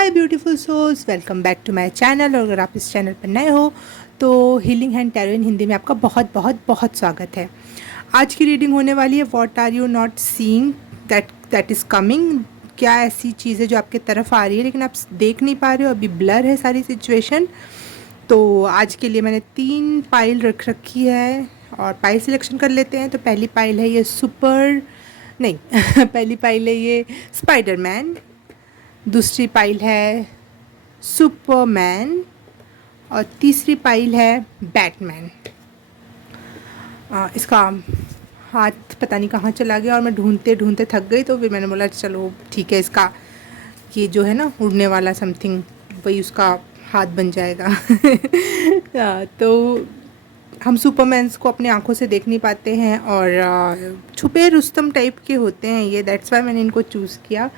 Hi beautiful souls, welcome back to my channel. और अगर आप इस चैनल पर नए हो तो healing hand tarot in Hindi में आपका बहुत बहुत बहुत स्वागत है। आज की रीडिंग होने वाली है what are you not seeing that is coming. क्या ऐसी चीज़ है जो आपके तरफ आ रही है लेकिन आप देख नहीं पा रहे हो, अभी ब्लर है सारी सिचुएशन। तो आज के लिए मैंने 3 पाइल रख रखी है और पाइल सिलेक्शन कर लेते हैं। तो पहली पाइल है ये सुपर नहीं पहली पाइल है ये स्पाइडरमैन, दूसरी पाइल है सुपरमैन और तीसरी पाइल है बैटमैन। इसका हाथ पता नहीं कहाँ चला गया और मैं ढूंढते ढूंढते थक गई, तो फिर मैंने बोला चलो ठीक है, इसका ये जो है ना उड़ने वाला समथिंग वही उसका हाथ बन जाएगा। तो हम सुपरमैन्स को अपनी आंखों से देख नहीं पाते हैं और छुपे रुस्तम टाइप के होते हैं ये। दैट्स वाई मैंने इनको चूज़ किया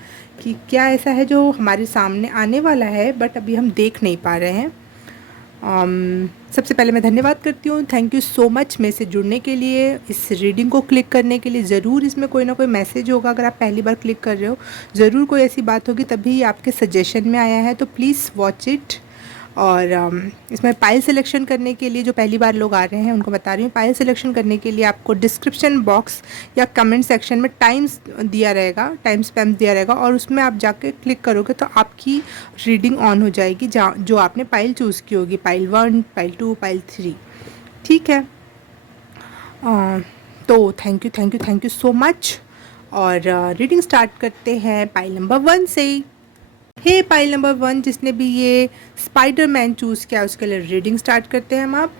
कि क्या ऐसा है जो हमारे सामने आने वाला है बट अभी हम देख नहीं पा रहे हैं। सबसे पहले मैं धन्यवाद करती हूँ, थैंक यू सो मच मेरे से जुड़ने के लिए, इस रीडिंग को क्लिक करने के लिए। ज़रूर इसमें कोई ना कोई मैसेज होगा। अगर आप पहली बार क्लिक कर रहे हो ज़रूर कोई ऐसी बात होगी तभी आपके सजेशन में आया है, तो प्लीज़ वॉच इट। और इसमें पाइल सिलेक्शन करने के लिए जो पहली बार लोग आ रहे हैं उनको बता रही हूँ, पाइल सिलेक्शन करने के लिए आपको डिस्क्रिप्शन बॉक्स या कमेंट सेक्शन में टाइम स्पैम्प दिया रहेगा और उसमें आप जाके क्लिक करोगे तो आपकी रीडिंग ऑन हो जाएगी जो आपने पाइल चूज़ की होगी, पाइल 1, पाइल 2, पाइल 3। ठीक है। तो थैंक यू सो मच। और रीडिंग स्टार्ट करते हैं पाइल नंबर 1 से। हे पाइल नंबर 1, जिसने भी ये स्पाइडरमैन चूज़ किया उसके लिए रीडिंग स्टार्ट करते हैं हम। आप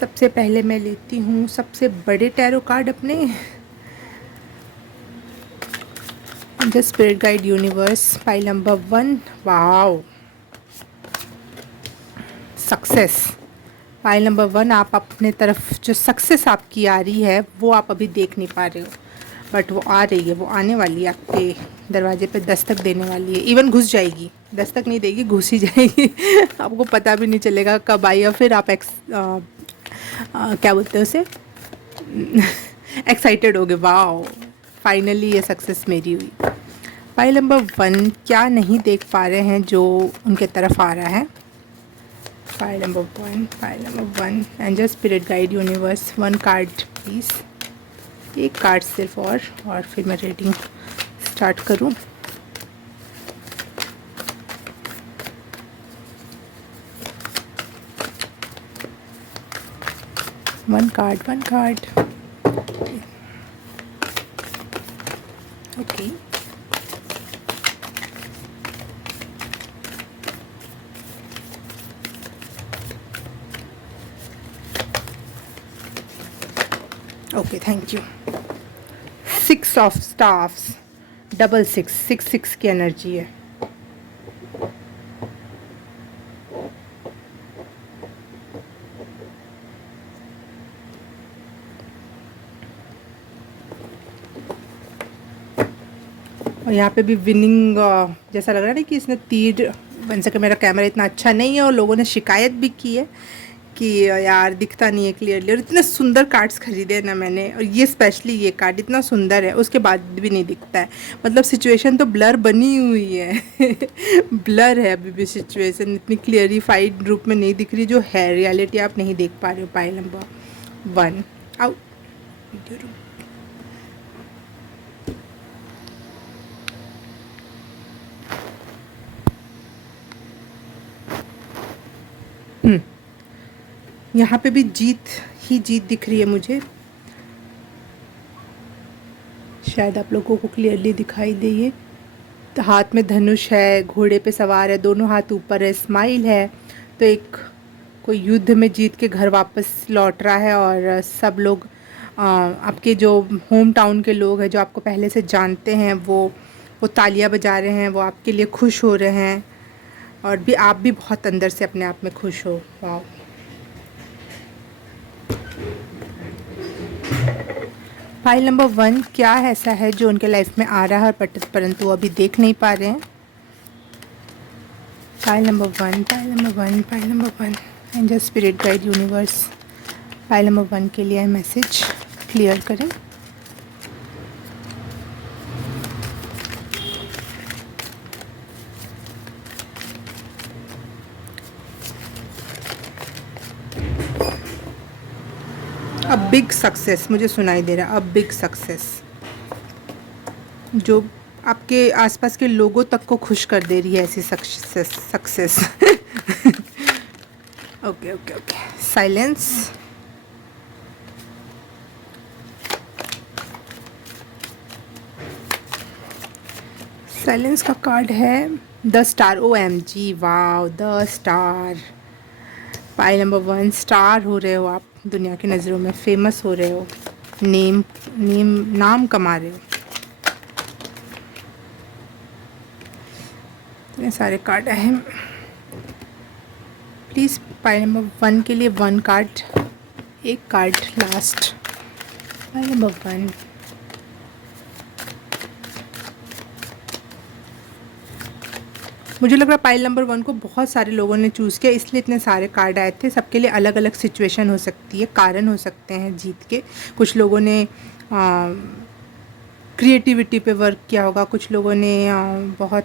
सबसे पहले मैं लेती हूँ सबसे बड़े टैरो कार्ड अपने, the spirit guide universe. Pile number 1, wow, success. Pile number 1, आप अपने तरफ जो सक्सेस आपकी आ रही है वो आप अभी देख नहीं पा रहे हो बट वो आ रही है, वो आने वाली है, आपके दरवाजे पे दस्तक देने वाली है। इवन घुस जाएगी, दस्तक नहीं देगी, घुस ही जाएगी। आपको पता भी नहीं चलेगा कब आई और फिर आप क्या बोलते हैं उसे एक्साइटेड हो गए, वाओ फाइनली ये सक्सेस मेरी हुई। पाइल नंबर 1 क्या नहीं देख पा रहे हैं जो उनके तरफ आ रहा है। Pile number 1 angel spirit guide universe, 1 card please, एक कार्ड सिर्फ और फिर मैं रीडिंग स्टार्ट करूं। One card okay. Okay, thank you. 6 of staffs, double 6 की एनर्जी है। और यहाँ पे भी विनिंग जैसा लग रहा है ना कि इसने तीर बन सके। मेरा कैमरा इतना अच्छा नहीं है और लोगों ने शिकायत भी की है कि यार दिखता नहीं है क्लियरली। और इतने सुंदर कार्ड्स खरीदे हैं ना मैंने, और ये स्पेशली ये कार्ड इतना सुंदर है उसके बाद भी नहीं दिखता है। मतलब सिचुएशन तो ब्लर बनी हुई है ब्लर है अभी भी सिचुएशन, इतनी क्लियरिफाइड रूप में नहीं दिख रही जो है। रियलिटी आप नहीं देख पा रहे हो। Pile number 1 out. यहाँ पे भी जीत ही जीत दिख रही है मुझे, शायद आप लोगों को क्लियरली दिखाई दे। ये तो हाथ में धनुष है, घोड़े पे सवार है, दोनों हाथ ऊपर है, स्माइल है। तो एक कोई युद्ध में जीत के घर वापस लौट रहा है और सब लोग आपके जो होम टाउन के लोग हैं जो आपको पहले से जानते हैं वो तालियां बजा रहे हैं, वो आपके लिए खुश हो रहे हैं और भी आप भी बहुत अंदर से अपने आप में खुश हो। वाह। फाइल नंबर 1 क्या ऐसा है जो उनके लाइफ में आ रहा है परंतु अभी देख नहीं पा रहे हैं। File number 1 angel spirit guide universe, file number 1 के लिए मैसेज क्लियर करें। अ बिग सक्सेस मुझे सुनाई दे रहा है, अ बिग सक्सेस, जो आपके आसपास के लोगों तक को खुश कर दे रही है, ऐसी success success. Okay okay okay, silence. Silence का कार्ड है the star. O M G, wow, the star. Pile number 1, star हो रहे हो आप, दुनिया की नज़रों में फेमस हो रहे हो, नेम नेम नाम कमा रहे हो। इतने सारे कार्ड हैं। प्लीज़ पाई नंबर 1 के लिए 1 कार्ड, एक कार्ड लास्ट। पाई नंबर 1, मुझे लग रहा है पाइल नंबर 1 को बहुत सारे लोगों ने चूज़ किया, इसलिए इतने सारे कार्ड आए थे। सबके लिए अलग अलग सिचुएशन हो सकती है, कारण हो सकते हैं जीत के। कुछ लोगों ने क्रिएटिविटी पे वर्क किया होगा, कुछ लोगों ने बहुत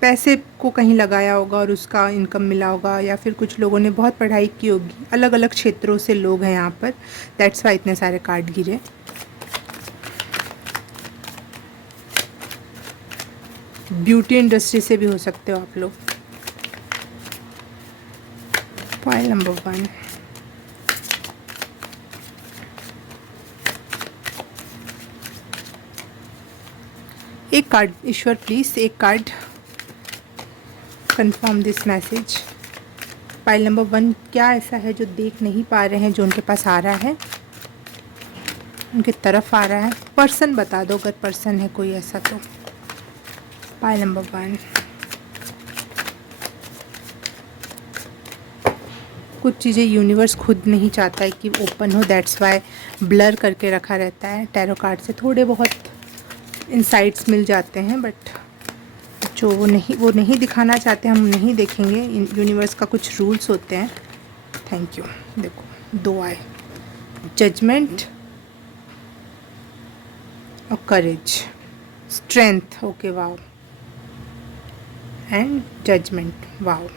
पैसे को कहीं लगाया होगा और उसका इनकम मिला होगा, या फिर कुछ लोगों ने बहुत पढ़ाई की होगी। अलग अलग क्षेत्रों से लोग हैं यहाँ पर, दैट्स वाई इतने सारे कार्ड गिरे। ब्यूटी इंडस्ट्री से भी हो सकते हो आप लोग। पाइल नंबर 1, एक कार्ड ईश्वर, प्लीज़ एक card confirm this message. Pile number 1, क्या ऐसा है जो देख नहीं पा रहे हैं, जो उनके पास आ रहा है, उनकी तरफ आ रहा है? पर्सन बता दो, अगर पर्सन है कोई ऐसा तो। पाइल नंबर 1, कुछ चीज़ें यूनिवर्स खुद नहीं चाहता है कि ओपन हो, दैट्स वाई ब्लर करके रखा रहता है। टैरो कार्ड से थोड़े बहुत इंसाइट्स मिल जाते हैं, बट जो वो नहीं दिखाना चाहते, हम नहीं देखेंगे। यूनिवर्स का कुछ रूल्स होते हैं। Thank you. देखो 2 आए, जजमेंट और courage, strength, okay, wow, and judgment, wow.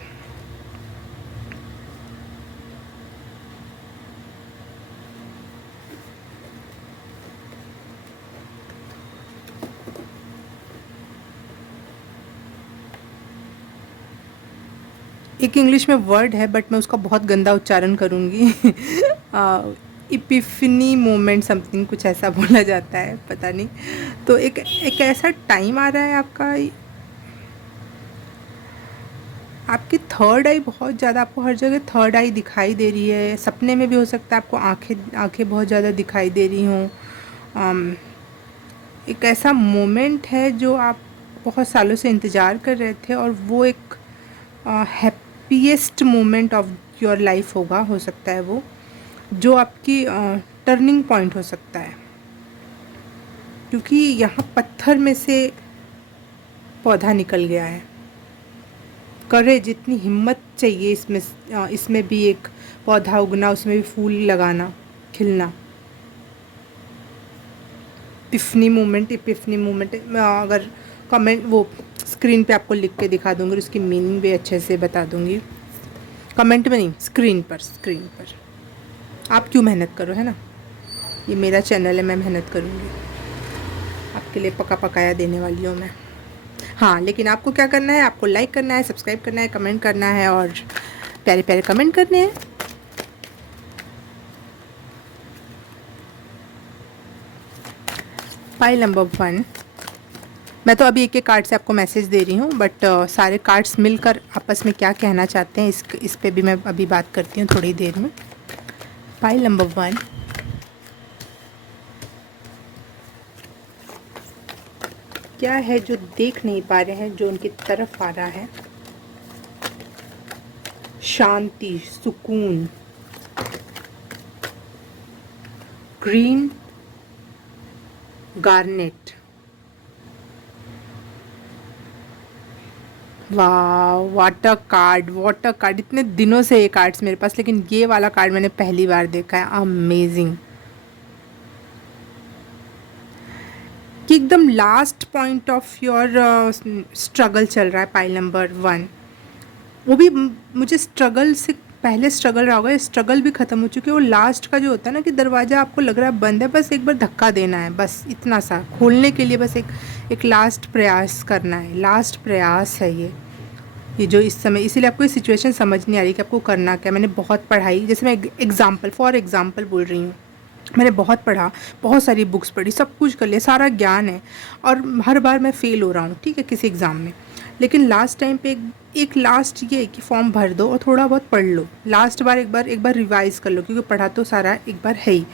एक इंग्लिश में वर्ड है, बट मैं उसका बहुत गंदा उच्चारण करूँगी। इपिफनी मोमेंट समथिंग, कुछ ऐसा बोला जाता है, पता नहीं। तो एक ऐसा टाइम आ रहा है आपका, आपकी थर्ड आई बहुत ज़्यादा, आपको हर जगह थर्ड आई दिखाई दे रही है। सपने में भी हो सकता है आपको आँखें बहुत ज़्यादा दिखाई दे रही हों। एक ऐसा मोमेंट है जो आप बहुत सालों से इंतज़ार कर रहे थे, और वो एक happiest moment of your life होगा, हो सकता है वो, जो आपकी टर्निंग पॉइंट हो सकता है। क्योंकि यहाँ पत्थर में से पौधा निकल गया है। करेज, जितनी हिम्मत चाहिए इसमें भी एक पौधा उगना, उसमें भी फूल लगाना, खिलना। इपिफनी मोमेंट, अगर कमेंट वो स्क्रीन पे आपको लिख के दिखा दूँगी, उसकी मीनिंग भी अच्छे से बता दूँगी। कमेंट में नहीं, स्क्रीन पर। आप क्यों मेहनत करो, है ना, ये मेरा चैनल है, मैं मेहनत करूँगी, आपके लिए पका पकाया देने वाली हूँ मैं। हाँ, लेकिन आपको क्या करना है, आपको लाइक करना है, सब्सक्राइब करना है, कमेंट करना है, और प्यारे प्यारे कमेंट करने हैं। पाइल नंबर 1, मैं तो अभी एक कार्ड से आपको मैसेज दे रही हूँ, बट सारे कार्ड्स मिलकर आपस में क्या कहना चाहते हैं, इस पे भी मैं अभी बात करती हूँ थोड़ी देर में। पाइल नंबर 1, क्या है जो देख नहीं पा रहे हैं, जो उनकी तरफ आ रहा है? शांति, सुकून, ग्रीन गार्नेट, वाह, वाटर कार्ड। इतने दिनों से ये कार्ड्स मेरे पास, लेकिन ये वाला कार्ड मैंने पहली बार देखा है। अमेजिंग, कि एकदम last point of your struggle चल रहा है। पाइल नंबर 1, वो भी मुझे स्ट्रगल से पहले स्ट्रगल रहा होगा, स्ट्रगल भी ख़त्म हो चुकी है। वो लास्ट का जो होता है ना कि दरवाज़ा आपको लग रहा है बंद है, बस एक बार धक्का देना है, बस इतना सा खोलने के लिए बस एक लास्ट प्रयास करना है, लास्ट प्रयास है ये जो इस समय, इसीलिए आपको ये सिचुएशन समझ नहीं आ रही कि आपको करना क्या। मैंने बहुत पढ़ाई, जैसे मैं एग्जाम्पल फॉर एग्जाम्पल बोल रही हूँ, मैंने बहुत पढ़ा, बहुत सारी बुक्स पढ़ी, सब कुछ कर लिया, सारा ज्ञान है, और हर बार मैं फ़ेल हो रहा हूँ, ठीक है, किसी एग्ज़ाम में। लेकिन लास्ट टाइम पे एक लास्ट ये है कि फॉर्म भर दो और थोड़ा बहुत पढ़ लो, लास्ट बार एक बार रिवाइज़ कर लो, क्योंकि पढ़ा तो सारा एक बार है ही।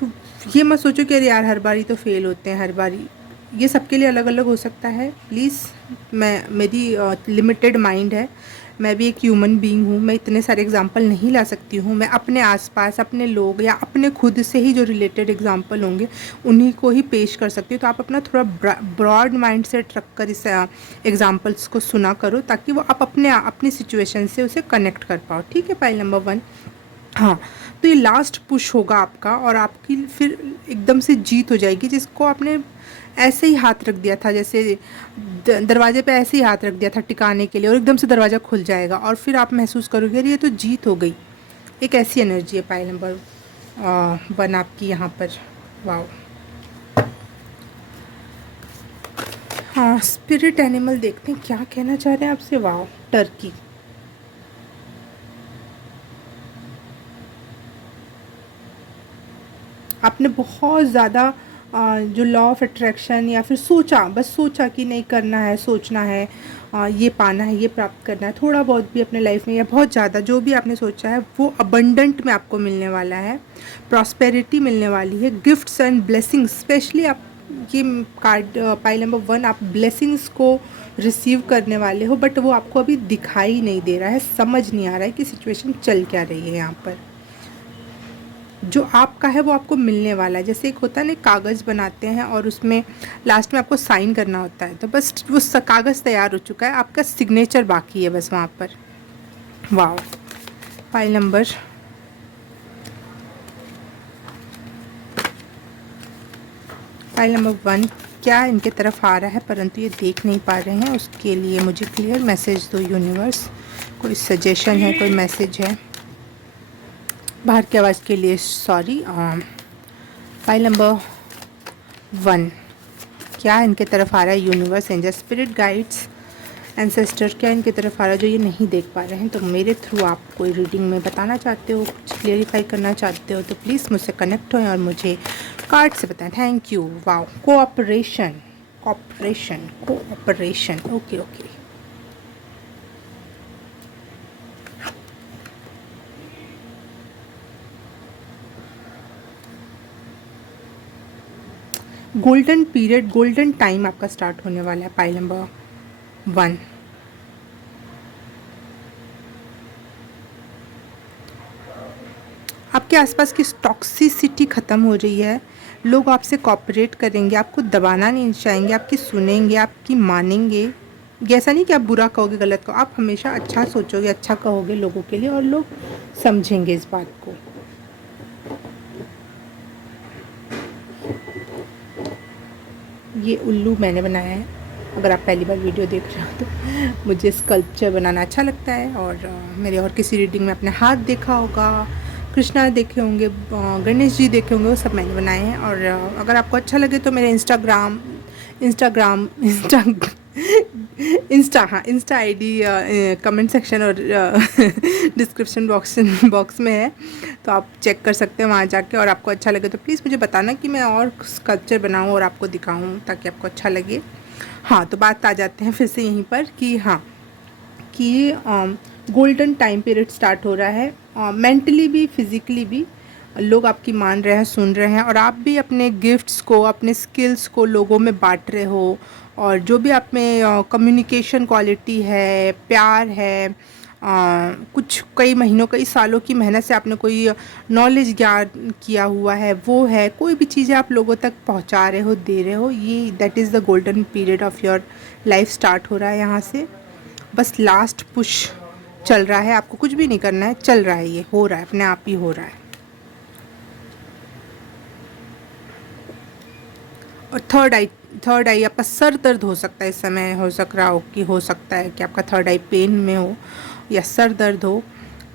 तो ये मत सोचो कि अरे यार हर बार ही तो फ़ेल होते हैं, हर बार ही, ये सबके लिए अलग अलग हो सकता है। प्लीज़, मेरी लिमिटेड माइंड है, मैं भी एक ह्यूमन बीइंग हूँ, मैं इतने सारे एग्जांपल नहीं ला सकती हूँ। मैं अपने आसपास, अपने लोग या अपने खुद से ही जो रिलेटेड एग्जांपल होंगे उन्हीं को ही पेश कर सकती हूँ। तो आप अपना थोड़ा ब्रॉड माइंड सेट रख कर इस एग्जाम्पल्स को सुना करो, ताकि वो आप अपनी सिचुएशन से उसे कनेक्ट कर पाओ, ठीक है। पाइल नंबर 1, हाँ, तो ये लास्ट पुश होगा आपका, और आपकी फिर एकदम से जीत हो जाएगी, जिसको आपने ऐसे ही हाथ रख दिया था, जैसे दरवाजे पे ऐसे ही हाथ रख दिया था टिकाने के लिए, और एकदम से दरवाज़ा खुल जाएगा, और फिर आप महसूस करोगे अरे ये तो जीत हो गई। एक ऐसी एनर्जी है पाइल नंबर 1 आपकी यहाँ पर। वाओ, हाँ, स्पिरिट एनिमल देखते हैं क्या कहना चाह रहे हैं आपसे। Wow, Turkey. आपने बहुत ज़्यादा जो लॉ ऑफ अट्रैक्शन, या फिर सोचा, बस सोचा कि नहीं करना है, सोचना है, ये पाना है, ये प्राप्त करना है, थोड़ा बहुत भी अपने लाइफ में, या बहुत ज़्यादा जो भी आपने सोचा है वो अबंडेंट में आपको मिलने वाला है, प्रॉस्पेरिटी मिलने वाली है, गिफ्ट्स एंड ब्लेसिंग्स। स्पेशली आप ये कार्ड पाइल नंबर 1, आप ब्लेसिंग्स को रिसीव करने वाले हो, बट वो आपको अभी दिखाई नहीं दे रहा है, समझ नहीं आ रहा है कि सिचुएशन चल क्या रही है यहाँ पर। जो आपका है वो आपको मिलने वाला है। जैसे एक होता है ना, कागज़ बनाते हैं और उसमें लास्ट में आपको साइन करना होता है, तो बस वो कागज़ तैयार हो चुका है, आपका सिग्नेचर बाकी है बस वहाँ पर। वाओ, फाइल नंबर 1 क्या इनके तरफ आ रहा है, परंतु ये देख नहीं पा रहे हैं, उसके लिए मुझे क्लियर मैसेज दो यूनिवर्स। कोई सजेशन है, कोई मैसेज है बाहर की आवाज़ के लिए, सॉरी। फाइल नंबर 1 क्या इनके तरफ आ रहा है universe, angel, spirit guides, ancestor, क्या इनके तरफ आ रहा है जो ये नहीं देख पा रहे हैं। तो मेरे थ्रू आप कोई रीडिंग में बताना चाहते हो, कुछ क्लियरिफाई करना चाहते हो, तो प्लीज़ मुझसे कनेक्ट होएं और मुझे कार्ड से बताएं। Thank you. Wow, cooperation, cooperation, cooperation, okay okay. Golden period, golden time आपका स्टार्ट होने वाला है पाइल नंबर 1। आपके आसपास की टॉक्सिसिटी ख़त्म हो रही है, लोग आपसे कॉपरेट करेंगे, आपको दबाना नहीं चाहेंगे, आपकी सुनेंगे, आपकी मानेंगे। ऐसा नहीं कि आप बुरा कहोगे, गलत कहो, आप हमेशा अच्छा सोचोगे, अच्छा कहोगे लोगों के लिए, और लोग समझेंगे इस बात को। ये उल्लू मैंने बनाया है, अगर आप पहली बार वीडियो देख रहे हो तो। मुझे स्कल्पचर बनाना अच्छा लगता है, और मेरे और किसी रीडिंग में अपने हाथ देखा होगा, कृष्णा देखे होंगे, गणेश जी देखे होंगे, वो सब मैंने बनाए हैं। और अगर आपको अच्छा लगे तो मेरे इंस्टा आईडी कमेंट सेक्शन और डिस्क्रिप्शन बॉक्स में है, तो आप चेक कर सकते हैं वहाँ जाके। और आपको अच्छा लगे तो प्लीज़ मुझे बताना कि मैं और स्कल्पचर बनाऊँ और आपको दिखाऊँ, ताकि आपको अच्छा लगे। हाँ, तो बात आ जाते हैं फिर से यहीं पर कि हाँ, कि गोल्डन टाइम पीरियड स्टार्ट हो रहा है, मेंटली भी फिज़िकली भी लोग आपकी मान रहे हैं, सुन रहे हैं, और आप भी अपने गिफ्ट्स को, अपने स्किल्स को लोगों में बांट रहे हो। और जो भी आप में कम्युनिकेशन क्वालिटी है, प्यार है, कुछ कई महीनों, कई सालों की मेहनत से आपने कोई नॉलेज ज्ञान किया हुआ है, वो है, कोई भी चीज़ें आप लोगों तक पहुंचा रहे हो, दे रहे हो, ये that is the golden period of your life start हो रहा है यहाँ से। बस लास्ट पुश चल रहा है, आपको कुछ भी नहीं करना है, चल रहा है, ये हो रहा है, अपने आप ही हो रहा है। और थर्ड आई आपका सर दर्द हो सकता है इस समय, हो सकता है कि आपका थर्ड आई पेन में हो या सर दर्द हो।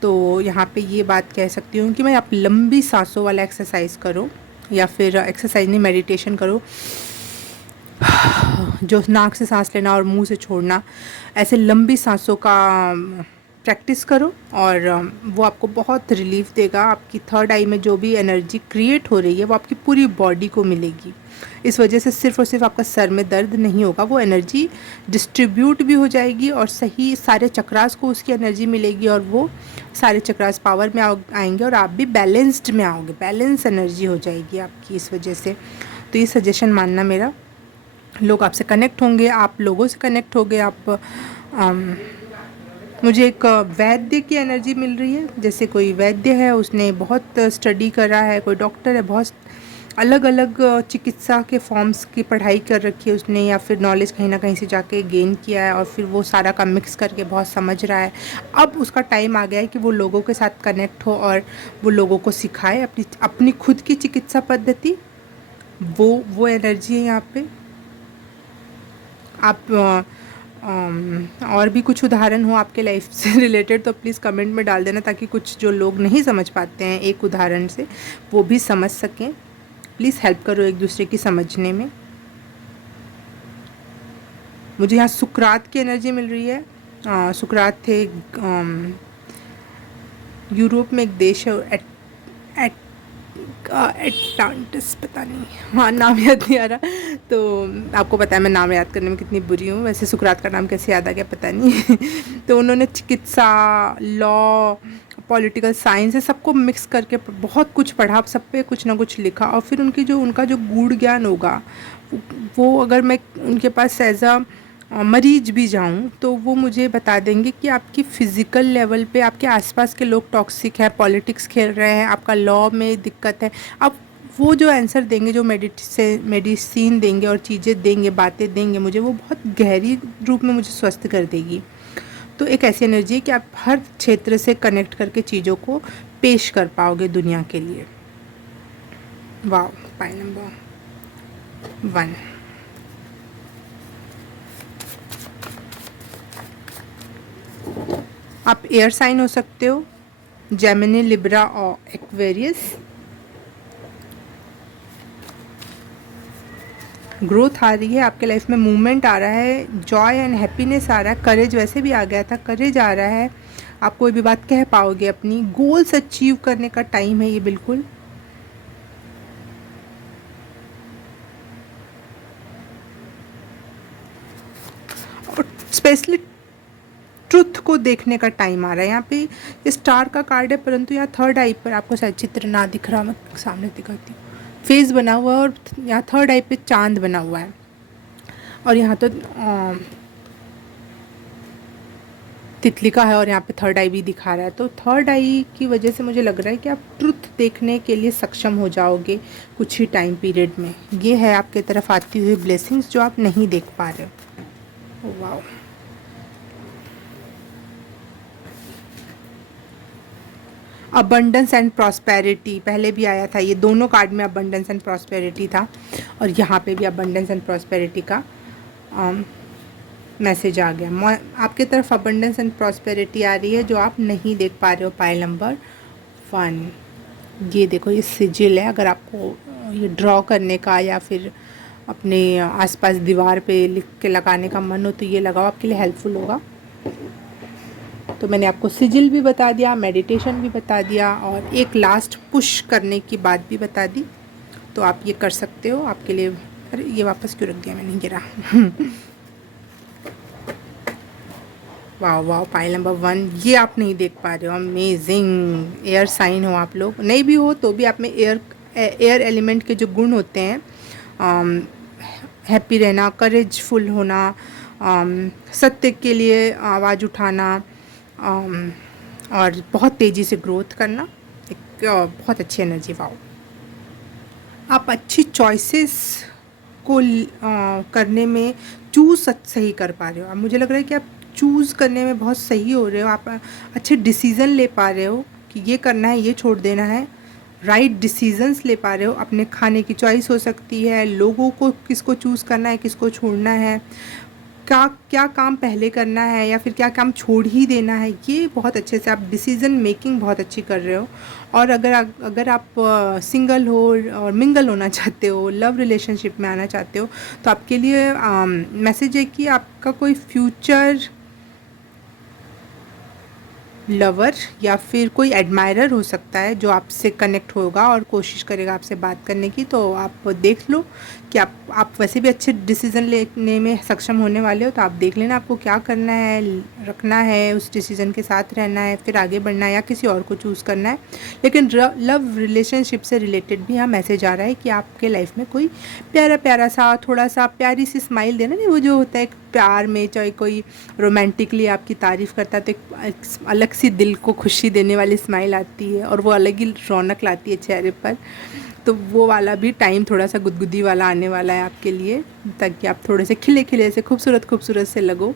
तो यहाँ पे ये बात कह सकती हूँ कि मैं आप लंबी सांसों वाला एक्सरसाइज करो, या फिर एक्सरसाइज नहीं, मेडिटेशन करो, जो नाक से सांस लेना और मुंह से छोड़ना, ऐसे लंबी सांसों का प्रैक्टिस करो, और वो आपको बहुत रिलीफ देगा। आपकी थर्ड आई में जो भी एनर्जी क्रिएट हो रही है वो आपकी पूरी बॉडी को मिलेगी। इस वजह से सिर्फ़ और सिर्फ आपका सर में दर्द नहीं होगा, वो एनर्जी डिस्ट्रीब्यूट भी हो जाएगी और सही सारे चक्रास को उसकी एनर्जी मिलेगी, और वो सारे चक्रास पावर में आएंगे और आप भी बैलेंस्ड में आओगे, बैलेंस एनर्जी हो जाएगी आपकी इस वजह से। तो ये सजेशन मानना मेरा। लोग आपसे कनेक्ट होंगे, आप लोगों से कनेक्ट होगे। आप मुझे एक वैद्य की एनर्जी मिल रही है, जैसे कोई वैद्य है, उसने बहुत स्टडी करा है, कोई डॉक्टर है, बहुत अलग अलग चिकित्सा के फॉर्म्स की पढ़ाई कर रखी है उसने, या फिर नॉलेज कहीं ना कहीं से जाके गेन किया है, और फिर वो सारा का मिक्स करके बहुत समझ रहा है। अब उसका टाइम आ गया है कि वो लोगों के साथ कनेक्ट हो और वो लोगों को सिखाए अपनी अपनी खुद की चिकित्सा पद्धति। वो एनर्जी है यहाँ पे। आप और भी कुछ उदाहरण हो आपके लाइफ से रिलेटेड तो प्लीज़ कमेंट में डाल देना, ताकि कुछ जो लोग नहीं समझ पाते हैं एक उदाहरण से, वो भी समझ सकें। प्लीज़ हेल्प करो एक दूसरे की समझने में। मुझे यहाँ सुकरात की एनर्जी मिल रही है। सुकरात थे यूरोप में एक देश है, एटलांटिस, पता नहीं, हाँ नाम याद नहीं आ रहा। तो आपको पता है मैं नाम याद करने में कितनी बुरी हूँ, वैसे सुकरात का नाम कैसे याद आ गया पता नहीं। तो उन्होंने चिकित्सा, लॉ, पॉलिटिकल साइंस, सबको मिक्स करके बहुत कुछ पढ़ा, सब पे कुछ ना कुछ लिखा, और फिर उनका जो गूढ़ ज्ञान होगा वो अगर मैं उनके पास एज अ मरीज भी जाऊं तो वो मुझे बता देंगे कि आपकी फ़िज़िकल लेवल पे आपके आसपास के लोग टॉक्सिक है, पॉलिटिक्स खेल रहे हैं, आपका लॉ में दिक्कत है। अब वो जो आंसर देंगे, जो मेडिसिन देंगे और चीज़ें देंगे, बातें देंगे मुझे, वो बहुत गहरी रूप में मुझे स्वस्थ कर देगी। तो एक ऐसी एनर्जी है कि आप हर क्षेत्र से कनेक्ट करके चीज़ों को पेश कर पाओगे दुनिया के लिए। वाह, पाई नंबर 1। आप एयर साइन हो सकते हो, जेमिनी, लिब्रा और एक्वेरियस। ग्रोथ आ रही है आपके लाइफ में, मूवमेंट आ रहा है, जॉय एंड हैप्पीनेस आ रहा है, करेज वैसे भी आ गया था, करेज आ रहा है, आप कोई भी बात कह पाओगे, अपनी गोल्स अचीव करने का टाइम है ये बिल्कुल। और स्पेशली ट्रुथ को देखने का टाइम आ रहा है। यहाँ पे ये स्टार का कार्ड है, परंतु यहाँ थर्ड आई पर आपको शायद चित्र ना दिख रहा, मैं सामने दिखाती हूँ। फेस बना हुआ है और यहाँ थर्ड आई पे चांद बना हुआ है, और यहाँ तो तितली का है, और यहाँ पे थर्ड आई भी दिखा रहा है। तो थर्ड आई की वजह से मुझे लग रहा है कि आप ट्रुथ देखने के लिए सक्षम हो जाओगे कुछ ही टाइम पीरियड में। ये है आपके तरफ आती हुई ब्लेसिंग्स जो आप नहीं देख पा रहे हो। वाह, अबंडेंस एंड प्रॉस्पेरिटी पहले भी आया था, ये दोनों कार्ड में अबंडेंस एंड प्रॉस्पेरिटी था, और यहाँ पे भी अबंडेंस एंड प्रॉस्पेरिटी का मैसेज आ गया। आपके तरफ अबंडेंस एंड प्रॉस्पेरिटी आ रही है जो आप नहीं देख पा रहे हो। पाइल नंबर 1, ये देखो, ये सिजिल है। अगर आपको ये ड्रॉ करने का या फिर अपने आसपास दीवार पे लिख के लगाने का मन हो तो ये लगाओ, आपके लिए हेल्पफुल होगा। तो मैंने आपको सिजिल भी बता दिया, मेडिटेशन भी बता दिया, और एक लास्ट पुश करने की बात भी बता दी। तो आप ये कर सकते हो, आपके लिए। अरे ये वापस क्यों रख दिया मैंने, गिरा। वाह वाह, पाइल नंबर 1, ये आप नहीं देख पा रहे हो। अमेजिंग। एयर साइन हो आप लोग, नहीं भी हो तो भी आप में एयर एलिमेंट के जो गुण होते हैं, हैप्पी रहना, करेजफुल होना, सत्य के लिए आवाज़ उठाना, और बहुत तेज़ी से ग्रोथ करना, एक बहुत अच्छी एनर्जी। वाओ, आप अच्छी चॉइसेस को करने में चूज़ सही कर पा रहे हो। अब मुझे लग रहा है कि आप चूज़ करने में बहुत सही हो रहे हो, आप अच्छे डिसीज़न ले पा रहे हो कि ये करना है, ये छोड़ देना है, राइट डिसीजंस ले पा रहे हो। अपने खाने की चॉइस हो सकती है, लोगों को किसको चूज़ करना है, किसको छोड़ना है, क्या क्या काम पहले करना है या फिर क्या काम छोड़ ही देना है, ये बहुत अच्छे से आप डिसीज़न मेकिंग बहुत अच्छी कर रहे हो। और अगर आप सिंगल हो और मिंगल होना चाहते हो, लव रिलेशनशिप में आना चाहते हो, तो आपके लिए मैसेज है कि आपका कोई फ्यूचर लवर या फिर कोई एडमायरर हो सकता है जो आपसे कनेक्ट होगा और कोशिश करेगा आपसे बात करने की। तो आप देख लो कि आप वैसे भी अच्छे डिसीज़न लेने में सक्षम होने वाले हो, तो आप देख लेना आपको क्या करना है, रखना है, उस डिसीज़न के साथ रहना है, फिर आगे बढ़ना है या किसी और को चूज़ करना है। लेकिन लव रिलेशनशिप से रिलेटेड भी यहाँ मैसेज आ रहा है कि आपके लाइफ में कोई प्यारा प्यारा सा, थोड़ा सा प्यारी सी स्माइल देना, नहीं वो जो होता है एक प्यार में, चाहे कोई रोमांटिकली आपकी तारीफ़ करता है तो एक अलग सी दिल को खुशी देने वाली स्माइल आती है और वो अलग ही रौनक लाती है चेहरे पर। तो वो वाला भी टाइम थोड़ा सा गुदगुदी वाला आने वाला है आपके लिए, ताकि आप थोड़े से खिले खिले से खूबसूरत खूबसूरत से लगो।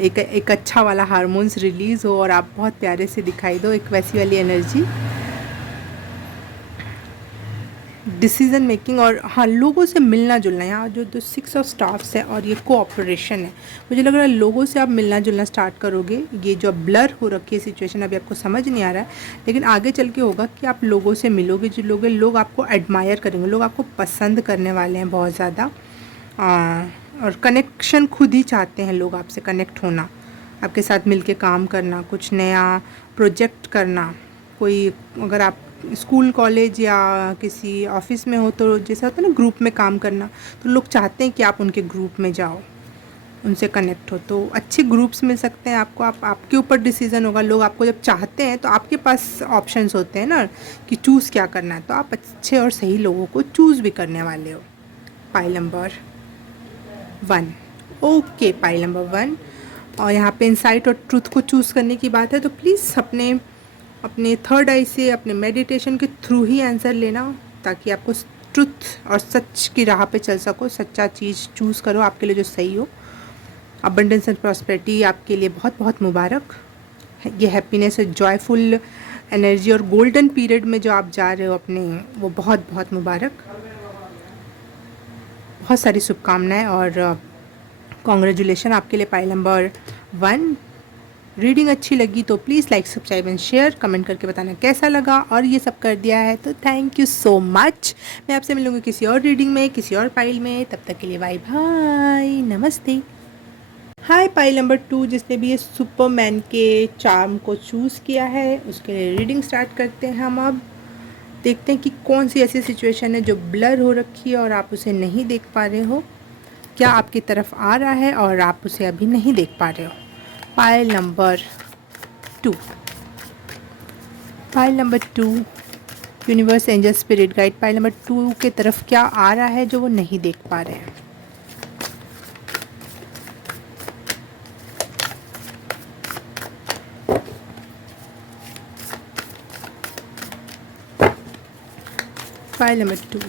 एक अच्छा वाला हार्मोन्स रिलीज़ हो और आप बहुत प्यारे से दिखाई दो, एक वैसी वाली एनर्जी। डिसीज़न मेकिंग और हाँ, लोगों से मिलना जुलना, यहाँ जो 6 ऑफ स्टाफ्स है और ये कोऑपरेशन है, मुझे लग रहा है लोगों से आप मिलना जुलना स्टार्ट करोगे। ये जो ब्लर हो रखी है सिचुएशन अभी आपको समझ नहीं आ रहा है, लेकिन आगे चल के होगा कि आप लोगों से मिलोगे जुलोगे, लोग आपको एडमायर करेंगे, लोग आपको पसंद करने वाले हैं बहुत ज़्यादा। और कनेक्शन खुद ही चाहते हैं लोग आपसे कनेक्ट होना, आपके साथ मिलके काम करना, कुछ नया प्रोजेक्ट करना। कोई अगर आप स्कूल कॉलेज या किसी ऑफिस में हो तो जैसा होता है ना ग्रुप में काम करना, तो लोग चाहते हैं कि आप उनके ग्रुप में जाओ, उनसे कनेक्ट हो। तो अच्छे ग्रुप्स मिल सकते हैं आपको, आपके ऊपर डिसीज़न होगा। लोग आपको जब चाहते हैं तो आपके पास ऑप्शंस होते हैं ना कि चूज़ क्या करना है, तो आप अच्छे और सही लोगों को चूज़ भी करने वाले हो। Pile number 1, okay, pile number 1। और यहाँ पे इंसाइट और ट्रुथ को चूज़ करने की बात है, तो प्लीज़ अपने अपने थर्ड आई से अपने मेडिटेशन के थ्रू ही आंसर लेना, ताकि आपको ट्रुथ और सच की राह पे चल सको, सच्चा चीज़ चूज़ करो आपके लिए जो सही हो। अबंडेंस एंड प्रॉस्पेरिटी आपके लिए बहुत बहुत मुबारक। ये हैप्पीनेस और जॉयफुल एनर्जी और गोल्डन पीरियड में जो आप जा रहे हो अपने, वो बहुत बहुत मुबारक। बहुत सारी शुभकामनाएं और कॉन्ग्रेचुलेशन आपके लिए पाइल नंबर 1। रीडिंग अच्छी लगी तो please like subscribe and share, comment करके बताना कैसा लगा। और ये सब कर दिया है तो थैंक यू सो मच। मैं आपसे मिलूँगी किसी और रीडिंग में, किसी और पाइल में। तब तक के लिए बाय बाय, नमस्ते। हाय पाइल नंबर 2, जिसने भी ये सुपरमैन के चार्म को चूज़ किया है उसके लिए रीडिंग स्टार्ट करते हैं हम। अब देखते हैं कि कौन सी ऐसी सिचुएशन है जो ब्लर हो रखी है और आप उसे नहीं देख पा रहे हो, क्या आपकी तरफ आ रहा है और आप उसे अभी नहीं देख पा रहे हो। Pile number 2, pile number 2, universe, angel, spirit guide pile number 2 के तरफ क्या आ रहा है जो वो नहीं देख पा रहे हैं। Pile number 2,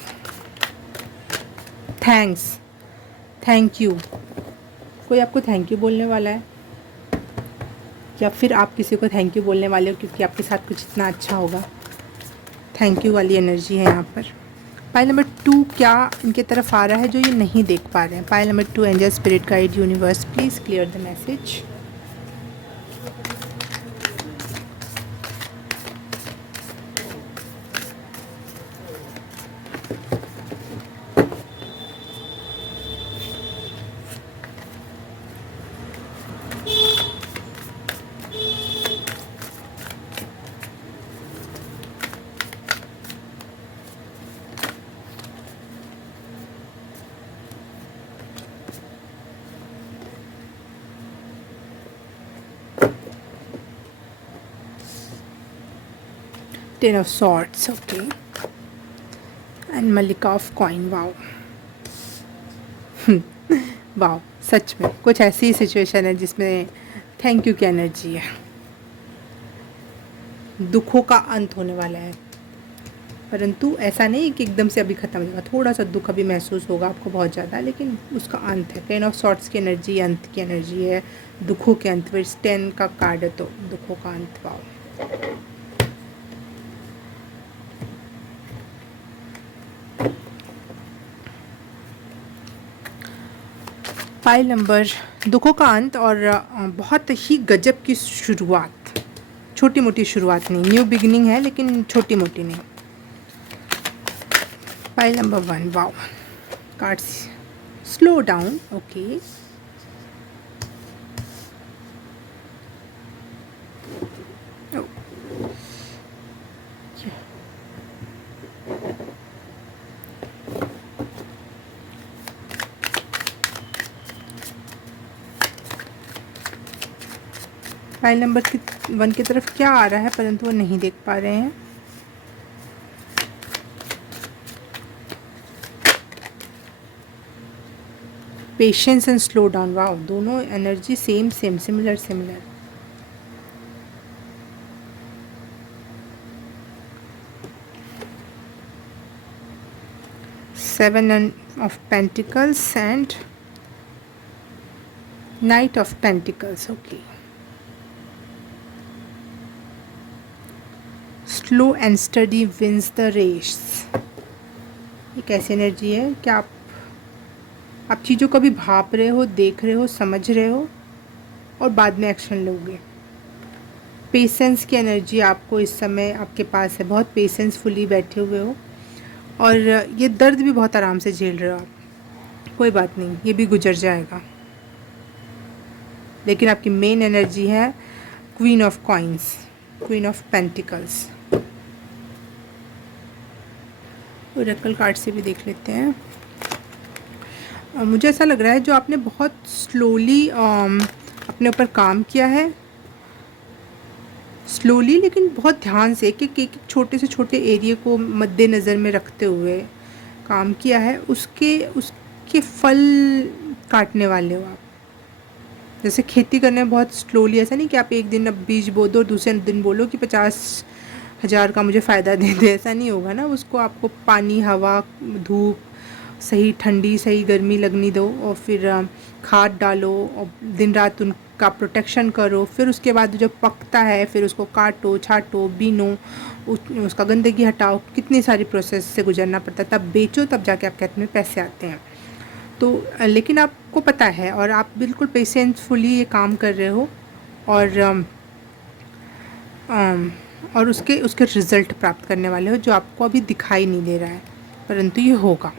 thanks, thank you. कोई आपको थैंक यू बोलने वाला है या फिर आप किसी को थैंक यू बोलने वाले हो क्योंकि आपके साथ कुछ इतना अच्छा होगा। थैंक यू वाली एनर्जी है यहाँ पर। पाइल नंबर 2 क्या इनके तरफ आ रहा है जो ये नहीं देख पा रहे हैं। Pile number 2, angel, spirit guide, universe, please clear the message. Ten of Swords, okay, and Malika of Coin, wow. Wow, सच में कुछ ऐसी सिचुएशन है जिसमें थैंक यू की एनर्जी है। दुखों का अंत होने वाला है, परंतु ऐसा नहीं कि एकदम से अभी ख़त्म हो जाएगा। थोड़ा सा दुख अभी महसूस होगा आपको बहुत ज़्यादा, लेकिन उसका अंत है। 10 ऑफ सॉर्ट्स की एनर्जी अंत की एनर्जी है, दुखों के अंत। फिर 10 का कार्ड है तो दुखों का अंत। वाओ, पाइल नंबर, दुखों का अंत और बहुत ही गजब की शुरुआत। छोटी मोटी शुरुआत नहीं, न्यू बिगिनिंग है लेकिन छोटी मोटी नहीं। Pile number 1, wow cards, slow down, okay. Pile number 1 की तरफ क्या आ रहा है परंतु वो नहीं देख पा रहे हैं। Patience and slow down, wow दोनों energy same same, similar similar. Seven of pentacles and knight of pentacles, okay. Slow and steady wins the race. ये कैसी एनर्जी है? क्या आप चीज़ों को भी भाप रहे हो, देख रहे हो, समझ रहे हो और बाद में एक्शन लोगे। पेशेंस की एनर्जी आपको इस समय आपके पास है, बहुत पेशेंसफुली बैठे हुए हो और ये दर्द भी बहुत आराम से झेल रहे हो आप। कोई बात नहीं, ये भी गुजर जाएगा। लेकिन आपकी मेन एनर्जी है queen of coins, queen of pentacles. Oracle card से भी देख लेते हैं। मुझे ऐसा लग रहा है जो आपने बहुत स्लोली अपने ऊपर काम किया है, स्लोली लेकिन बहुत ध्यान से एक छोटे से छोटे एरिया को मद्देनज़र में रखते हुए काम किया है, उसके फल काटने वाले हो आप। जैसे खेती करने में बहुत स्लोली, ऐसा नहीं कि आप एक दिन अब बीज बो दो और दूसरे दिन बोलो कि 50,000 का मुझे फ़ायदा दे दे, ऐसा नहीं होगा ना। उसको आपको पानी, हवा, धूप, सही ठंडी सही गर्मी लगनी दो और फिर खाद डालो और दिन रात उनका प्रोटेक्शन करो। फिर उसके बाद जब पकता है फिर उसको काटो, छाटो, बीनो, उसका गंदगी हटाओ। कितनी सारी प्रोसेस से गुजरना पड़ता है, तब बेचो, तब जाके आपके हाथ में पैसे आते हैं। तो लेकिन आपको पता है और आप बिल्कुल पेशेंसफुली ये काम कर रहे हो और उसके रिज़ल्ट प्राप्त करने वाले हो जो आपको अभी दिखाई नहीं दे रहा है, परंतु ये होगा।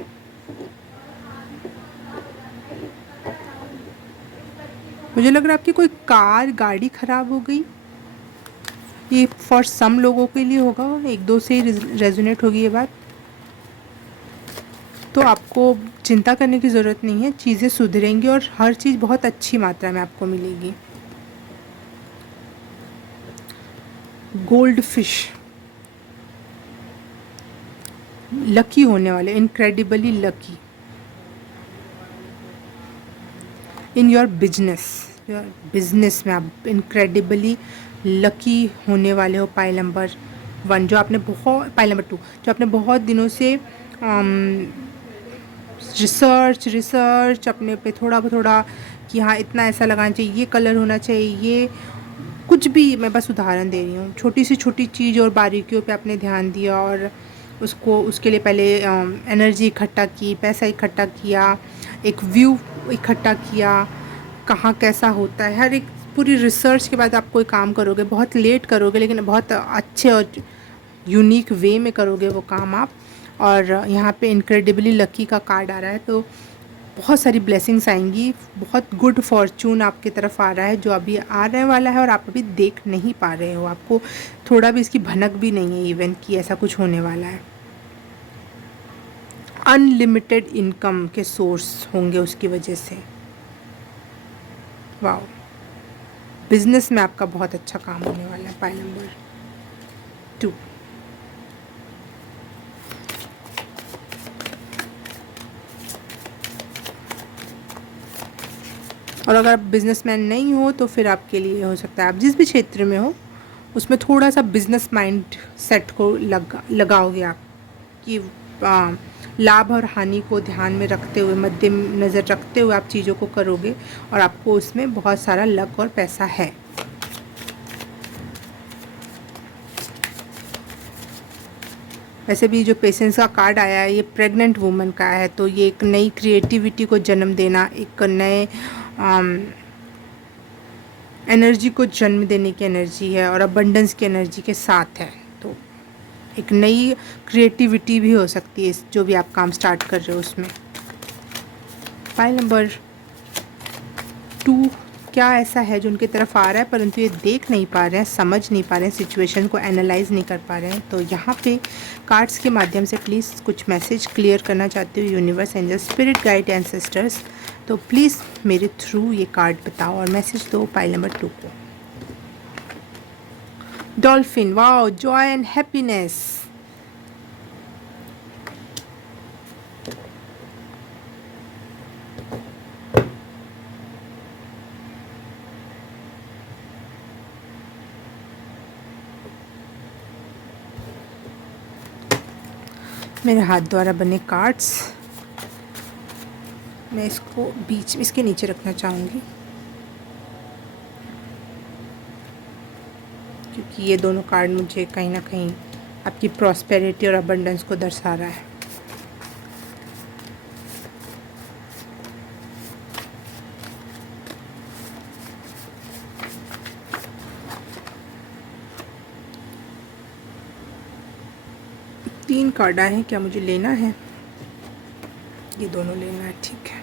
मुझे लग रहा है आपकी कोई कार गाड़ी ख़राब हो गई। ये फॉर सम लोगों के लिए होगा, एक दो से ही रेजोनेट होगी ये बात। तो आपको चिंता करने की ज़रूरत नहीं है, चीज़ें सुधरेंगी और हर चीज़ बहुत अच्छी मात्रा में आपको मिलेगी। गोल्ड फिश, लकी होने वाले, incredibly lucky in your business में आप इनक्रेडिबली लकी होने वाले हो। पाइल नंबर 1 जो आपने पाइल नंबर 2 जो आपने बहुत दिनों से रिसर्च अपने पे थोड़ा कि हाँ इतना ऐसा लगाना चाहिए, ये कलर होना चाहिए, ये कुछ भी, मैं बस उदाहरण दे रही हूँ। छोटी सी छोटी चीज़ और बारीकियों पे आपने ध्यान दिया और उसके लिए पहले एनर्जी इकट्ठा की, पैसा इकट्ठा किया, एक व्यू इकट्ठा किया, कहाँ कैसा होता है, हर एक पूरी रिसर्च के बाद आप कोई काम करोगे। बहुत लेट करोगे लेकिन बहुत अच्छे और यूनिक वे में करोगे वो काम आप। और यहाँ पे इनक्रेडिबली लकी का कार्ड आ रहा है, तो बहुत सारी ब्लेसिंग्स आएंगी, बहुत गुड फॉर्चून आपकी तरफ आ रहा है जो अभी आने वाला है और आप अभी देख नहीं पा रहे हो। आपको थोड़ा भी इसकी भनक भी नहीं है इवन कि ऐसा कुछ होने वाला है। अनलिमिटेड इनकम के सोर्स होंगे उसकी वजह से। वाह, बिजनेस में आपका बहुत अच्छा काम होने वाला है। पाइल नंबर 2, और अगर आप बिजनेसमैन नहीं हो तो फिर आपके लिए हो सकता है आप जिस भी क्षेत्र में हो उसमें थोड़ा सा बिजनेस माइंड सेट को लगाओगे आप कि लाभ और हानि को ध्यान में रखते हुए, मद्देनज़र रखते हुए आप चीज़ों को करोगे और आपको उसमें बहुत सारा लक और पैसा है। वैसे भी जो पेशेंस का कार्ड आया है ये प्रेग्नेंट वुमन का है, तो ये एक नई क्रिएटिविटी को जन्म देना, एक नए एनर्जी को जन्म देने की एनर्जी है और अबंडेंस की एनर्जी के साथ है। तो एक नई क्रिएटिविटी भी हो सकती है जो भी आप काम स्टार्ट कर रहे हो उसमें। फाइल नंबर 2, क्या ऐसा है जो उनकी तरफ आ रहा है परंतु ये देख नहीं पा रहे हैं, समझ नहीं पा रहे हैं, सिचुएशन को एनालाइज नहीं कर पा रहे हैं। तो यहाँ पे कार्ड्स के माध्यम से प्लीज़ कुछ मैसेज क्लियर करना चाहते हो universe, angel, spirit guide, ancestors, तो प्लीज़ मेरे थ्रू ये कार्ड बताओ और मैसेज दो पाइल नंबर 2 को। Dolphin, wow, Joy and happiness. मेरे हाथ द्वारा बने कार्ड्स मैं इसको बीच में इसके नीचे रखना चाहूँगी क्योंकि ये दोनों कार्ड मुझे कहीं ना कहीं आपकी प्रॉस्पेरिटी और अबंडेंस को दर्शा रहा है। तीन कार्ड आए हैं, क्या मुझे लेना है? ये दोनों लेना है, ठीक है।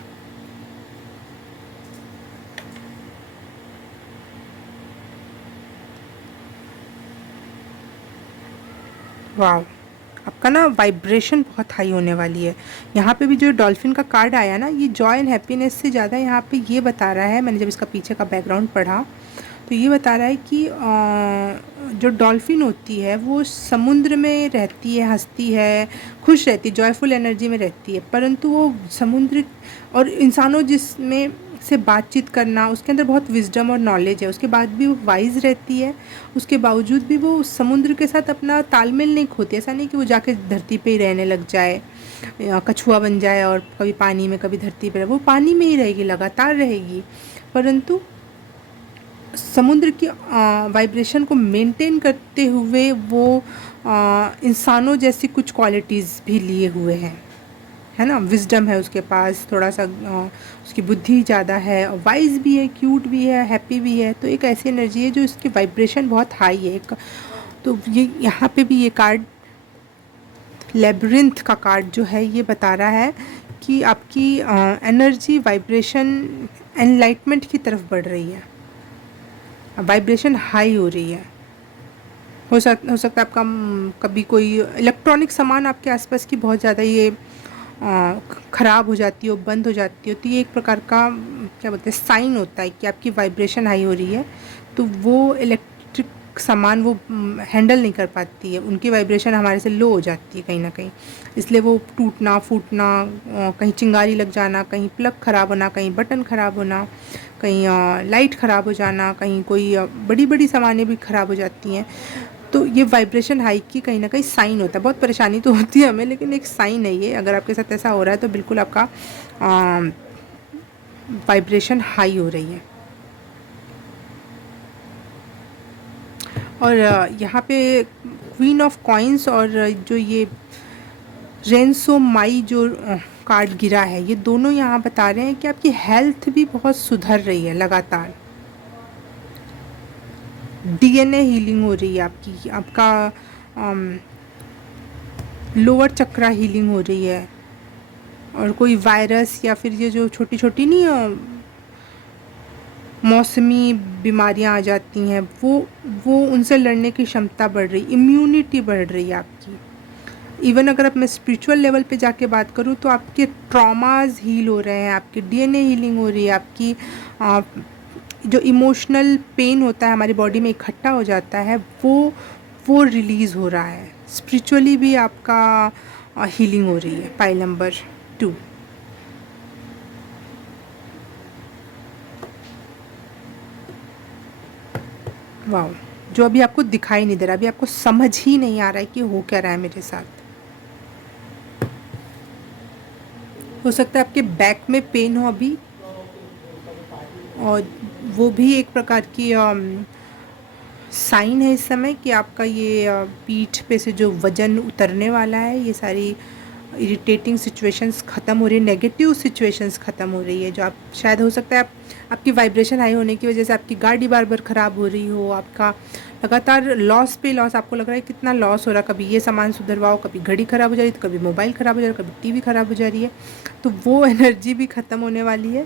वाह, आपका ना वाइब्रेशन बहुत हाई होने वाली है। यहाँ पे भी जो डॉल्फिन का कार्ड आया ना, ये जॉय एंड हैप्पीनेस से ज़्यादा यहाँ पे ये बता रहा है, मैंने जब इसका पीछे का बैकग्राउंड पढ़ा तो ये बता रहा है कि जो डॉल्फिन होती है वो समुद्र में रहती है, हंसती है, खुश रहती है, जॉयफुल एनर्जी में रहती है, परंतु वो समुद्र और इंसानों जिसमें से बातचीत करना, उसके अंदर बहुत विजडम और नॉलेज है, उसके बाद भी वो वाइज रहती है, उसके बावजूद भी वो समुद्र के साथ अपना तालमेल नहीं खोती। ऐसा नहीं कि वो जाके धरती पे ही रहने लग जाए, कछुआ बन जाए और कभी पानी में कभी धरती पे, वो पानी में ही रहेगी, लगातार रहेगी, परंतु समुद्र की वाइब्रेशन को मेंटेन करते हुए वो इंसानों जैसी कुछ क्वालिटीज़ भी लिए हुए हैं, है ना। विजडम है उसके पास, थोड़ा सा उसकी बुद्धि ज़्यादा है, वाइज भी है, क्यूट भी है, हैप्पी भी है। तो एक ऐसी एनर्जी है जो इसकी वाइब्रेशन बहुत हाई है। एक तो ये यहाँ पे भी ये कार्ड लेब्रिंथ का कार्ड जो है ये बता रहा है कि आपकी एनर्जी वाइब्रेशन एनलाइटमेंट की तरफ बढ़ रही है, वाइब्रेशन हाई हो रही है। हो सकता है आपका कभी कोई इलेक्ट्रॉनिक सामान आपके आसपास की बहुत ज़्यादा ये ख़राब हो जाती हो, बंद हो जाती हो, तो ये एक प्रकार का क्या बोलते हैं साइन होता है कि आपकी वाइब्रेशन हाई हो रही है। तो वो इलेक्ट्रिक सामान वो हैंडल नहीं कर पाती है, उनकी वाइब्रेशन हमारे से लो हो जाती है कहीं ना कहीं, इसलिए वो टूटना फूटना, कहीं चिंगारी लग जाना, कहीं प्लग ख़राब होना, कहीं बटन ख़राब होना, कहीं लाइट ख़राब हो जाना, कहीं कोई बड़ी बड़ी सामानें भी ख़राब हो जाती हैं। तो ये वाइब्रेशन हाई की कहीं ना कहीं साइन होता है। बहुत परेशानी तो होती है हमें, लेकिन एक साइन है ये। अगर आपके साथ ऐसा हो रहा है तो बिल्कुल आपका वाइब्रेशन हाई हो रही है। और यहाँ पे क्वीन ऑफ कॉइन्स और जो ये रेंसो माई जो कार्ड गिरा है, ये दोनों यहाँ बता रहे हैं कि आपकी हेल्थ भी बहुत सुधर रही है लगातार। डीएनए हीलिंग हो रही है आपकी, आपका लोअर चक्रा हीलिंग हो रही है, और कोई वायरस या फिर ये जो छोटी छोटी नहीं मौसमी बीमारियां आ जाती हैं, वो उनसे लड़ने की क्षमता बढ़ रही, इम्यूनिटी बढ़ रही है आपकी। इवन अगर आप मैं स्पिरिचुअल लेवल पे जाके बात करूँ तो आपके ट्रॉमाज हील हो रहे हैं, आपकी डीएनए हीलिंग हो रही है, आपकी जो इमोशनल पेन होता है हमारी बॉडी में इकट्ठा हो जाता है वो रिलीज़ हो रहा है। स्पिरिचुअली भी आपका हीलिंग हो रही है। पाइल नंबर 2, वाह, जो अभी आपको दिखाई नहीं दे रहा, अभी आपको समझ ही नहीं आ रहा है कि हो क्या रहा है मेरे साथ। हो सकता है आपके बैक में पेन हो अभी, और वो भी एक प्रकार की साइन है इस समय कि आपका ये पीठ पे से जो वज़न उतरने वाला है, ये सारी इरिटेटिंग सिचुएशंस ख़त्म हो रही है, नेगेटिव सिचुएशंस ख़त्म हो रही है। जो आप शायद हो सकता है आपकी वाइब्रेशन हाई होने की वजह से आपकी गाड़ी बार बार ख़राब हो रही हो, आपका लगातार लॉस पे लॉस, आपको लग रहा है कितना लॉस हो रहा है, कभी ये सामान सुधरवाओ, कभी घड़ी ख़राब हो जा रही है, तो कभी मोबाइल ख़राब हो जा रहा है, कभी टीवी ख़राब हो जा रही है। तो वो एनर्जी भी ख़त्म होने वाली है।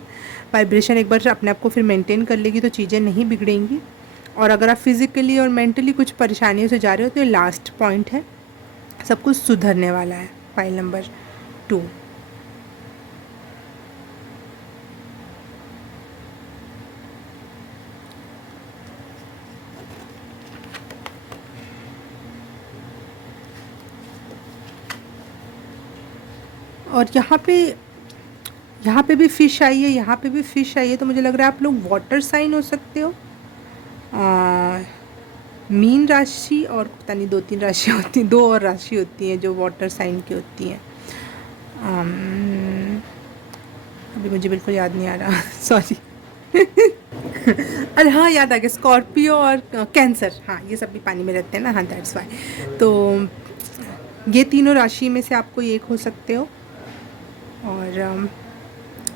वाइब्रेशन एक बार अपने आप को फिर मेंटेन कर लेगी तो चीज़ें नहीं बिगड़ेंगी। और अगर आप फिज़िकली और मेंटली कुछ परेशानियों से जा रहे हो तो ये लास्ट पॉइंट है, सब कुछ सुधरने वाला है। File number 2। और यहाँ पे भी फ़िश आई है, यहाँ पे भी फ़िश आई है, तो मुझे लग रहा है आप लोग वाटर साइन हो सकते हो। मीन राशि और पता नहीं 2-3 राशि होती हैं, 2 और राशि होती हैं जो वाटर साइन की होती हैं। अभी मुझे बिल्कुल याद नहीं आ रहा सॉरी। अरे हाँ, याद आ गया, स्कॉर्पियो और कैंसर, हाँ ये सब भी पानी में रहते हैं ना, हाँ दैट्स वाई। तो ये तीनों राशि में से आप कोई एक हो सकते हो।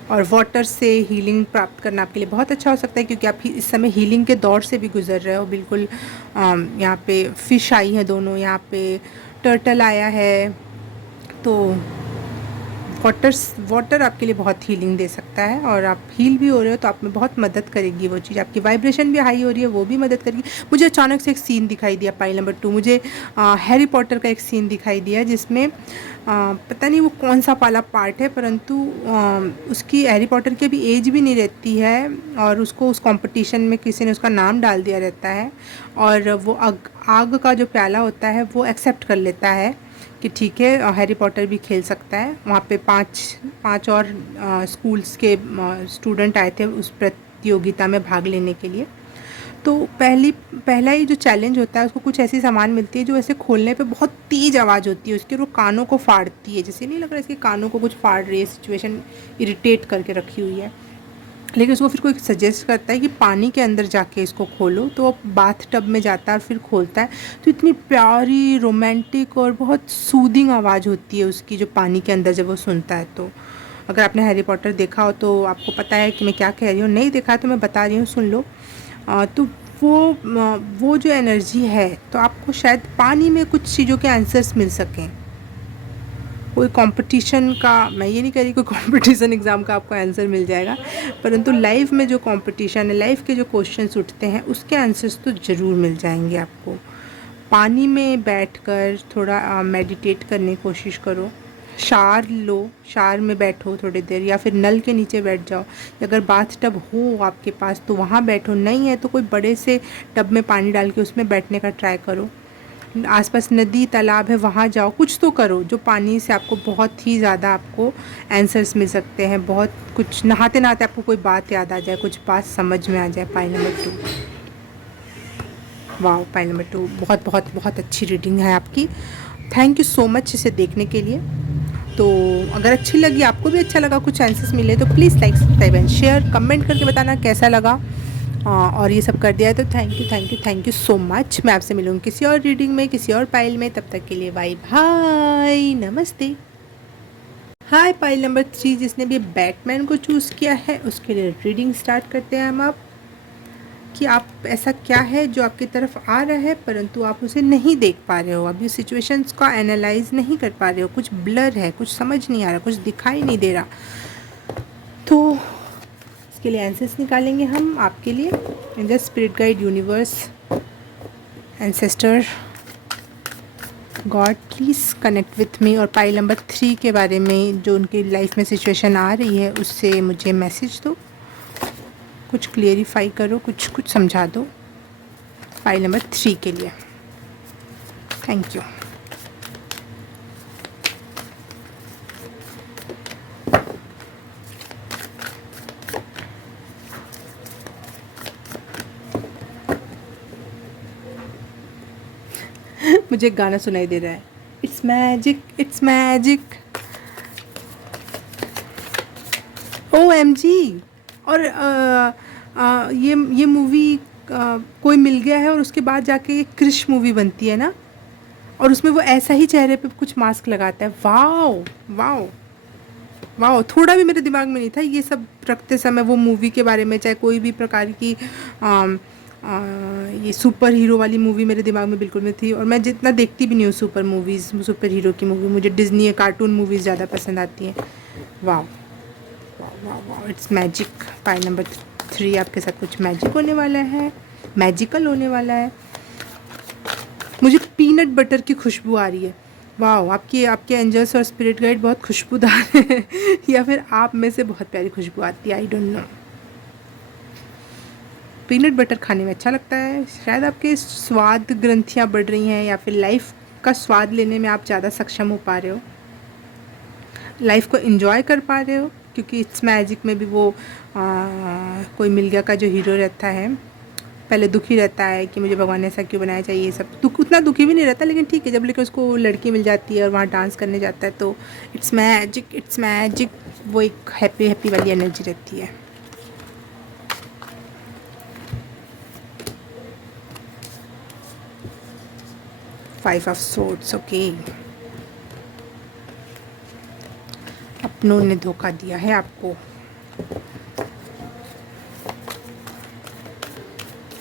और वाटर से हीलिंग प्राप्त करना आपके लिए बहुत अच्छा हो सकता है, क्योंकि आप इस समय हीलिंग के दौर से भी गुजर रहे हो बिल्कुल। यहाँ पे फ़िश आई है दोनों, यहाँ पे टर्टल आया है, तो वाटर आपके लिए बहुत हीलिंग दे सकता है। और आप हील भी हो रहे हो तो आप में बहुत मदद करेगी वो चीज़, आपकी वाइब्रेशन भी हाई हो रही है, वो भी मदद करेगी। मुझे अचानक से एक सीन दिखाई दिया पाइल नंबर 2, मुझे हैरी पॉटर का एक सीन दिखाई दिया जिसमें पता नहीं वो कौन सा वाला पार्ट है, परंतु उसकी हैरी पॉटर की अभी एज भी नहीं रहती है और उसको उस कंपटीशन में किसी ने उसका नाम डाल दिया रहता है, और वो आग का जो प्याला होता है वो एक्सेप्ट कर लेता है कि ठीक है हैरी पॉटर भी खेल सकता है। वहाँ पे पाँच और स्कूल्स के स्टूडेंट आए थे उस प्रतियोगिता में भाग लेने के लिए। तो पहला ही जो चैलेंज होता है, उसको कुछ ऐसी सामान मिलती है जो ऐसे खोलने पे बहुत तेज़ आवाज़ होती है उसकी, और वो कानों को फाड़ती है, जैसे नहीं लग रहा है इसके कानों को कुछ फाड़ रही है, सिचुएशन इरिटेट करके रखी हुई है। लेकिन उसको फिर कोई सजेस्ट करता है कि पानी के अंदर जाके इसको खोलो, तो वो बाथ टब में जाता है और फिर खोलता है। तो इतनी प्यारी रोमांटिक और बहुत सूदिंग आवाज़ होती है उसकी, जो पानी के अंदर जब वो सुनता है। तो अगर आपने हैरी पॉटर देखा हो तो आपको पता है कि मैं क्या कह रही हूँ, नहीं देखा है तो मैं बता रही हूँ, सुन लो। तो वो जो एनर्जी है, तो आपको शायद पानी में कुछ चीज़ों के आंसर्स मिल सकें। कोई कंपटीशन का, मैं ये नहीं कह रही कोई कंपटीशन एग्ज़ाम का आपको आंसर मिल जाएगा, परंतु लाइफ में जो कंपटीशन है, लाइफ के जो क्वेश्चंस उठते हैं उसके आंसर्स तो ज़रूर मिल जाएंगे आपको। पानी में बैठकर थोड़ा मेडिटेट करने की कोशिश करो, शावर लो, शावर में बैठो थोड़ी देर, या फिर नल के नीचे बैठ जाओ। अगर बाथ टब हो आपके पास तो वहाँ बैठो, नहीं है तो कोई बड़े से टब में पानी डाल के उसमें बैठने का ट्राई करो। आसपास नदी तालाब है वहाँ जाओ, कुछ तो करो जो पानी से आपको बहुत ही ज़्यादा आपको आंसर्स मिल सकते हैं। बहुत कुछ, नहाते नहाते आपको कोई बात याद आ जाए, कुछ बात समझ में आ जाए। पाइल नंबर 2, वाह, पाइल नंबर 2 बहुत बहुत बहुत अच्छी रीडिंग है आपकी। थैंक यू सो मच इसे देखने के लिए। तो अगर अच्छी लगी, आपको भी अच्छा लगा, कुछ आंसर्स मिले, तो please like subscribe and share, comment करके बताना कैसा लगा। और ये सब कर दिया है तो थैंक यू सो मच। मैं आपसे मिलूँगी किसी और रीडिंग में, किसी और पाइल में, तब तक के लिए बाय बाय, नमस्ते। हाय, पाइल नंबर 3 जिसने भी बैटमैन को चूज़ किया है उसके लिए रीडिंग स्टार्ट करते हैं हम अब, कि आप ऐसा क्या है जो आपकी तरफ आ रहा है परंतु आप उसे नहीं देख पा रहे हो, अभी सिचुएशंस का एनालाइज नहीं कर पा रहे हो, कुछ ब्लर है, कुछ समझ नहीं आ रहा, कुछ दिखाई नहीं दे रहा। तो इसके लिए आंसर्स निकालेंगे हम आपके लिए। In the spirit guide, universe, ancestor, God, please connect with me. और पाइल नंबर 3 के बारे में जो उनकी लाइफ में सिचुएशन आ रही है उससे मुझे मैसेज दो, कुछ क्लियरिफाई करो, कुछ समझा दो पाइल नंबर 3 के लिए। Thank you. मुझे गाना सुनाई दे रहा है, it's magic, it's magic, OMG। और ये मूवी कोई मिल गया है और उसके बाद जाके क्रिश मूवी बनती है ना, और उसमें वो ऐसा ही चेहरे पे कुछ मास्क लगाता है। वाओ वाओ वाओ, थोड़ा भी मेरे दिमाग में नहीं था ये सब रखते समय वो मूवी के बारे में, चाहे कोई भी प्रकार की आम, ये सुपर हीरो वाली मूवी मेरे दिमाग में बिल्कुल नहीं थी। और मैं जितना देखती भी नहीं हूँ सुपर मूवीज़, सुपर हीरो की मूवी, मुझे डिज्नी या कार्टून मूवीज़ ज़्यादा पसंद आती हैं। वाह वाह वाह वाह, इट्स मैजिक। पाई नंबर 3 आपके साथ कुछ मैजिक होने वाला है, मैजिकल होने वाला है। मुझे पीनट बटर की खुशबू आ रही है। वाह, आपके आपके एंजल्स और स्पिरिट गाइड बहुत खुशबूदार हैं या फिर आप में से बहुत प्यारी खुशबू आती है, I don't know. Peanut butter खाने में अच्छा लगता है, शायद आपके स्वाद ग्रंथियाँ बढ़ रही हैं, या फिर लाइफ का स्वाद लेने में आप ज़्यादा सक्षम हो पा रहे हो, लाइफ को एंजॉय कर पा रहे हो। क्योंकि इट्स मैजिक में भी वो कोई मिल गया का जो हीरो रहता है, पहले दुखी रहता है कि मुझे भगवान ने ऐसा क्यों बनाया, चाहिए ये सब दुख, उतना दुखी भी नहीं रहता, लेकिन ठीक है, जब लेकर उसको लड़की मिल जाती है और वहाँ डांस करने जाता है तो इट्स मैजिक, इट्स मैजिक, वो एक हैप्पी हैप्पी वाली एनर्जी रहती है। Five of swords, okay. अपनों ने धोखा दिया है आपको,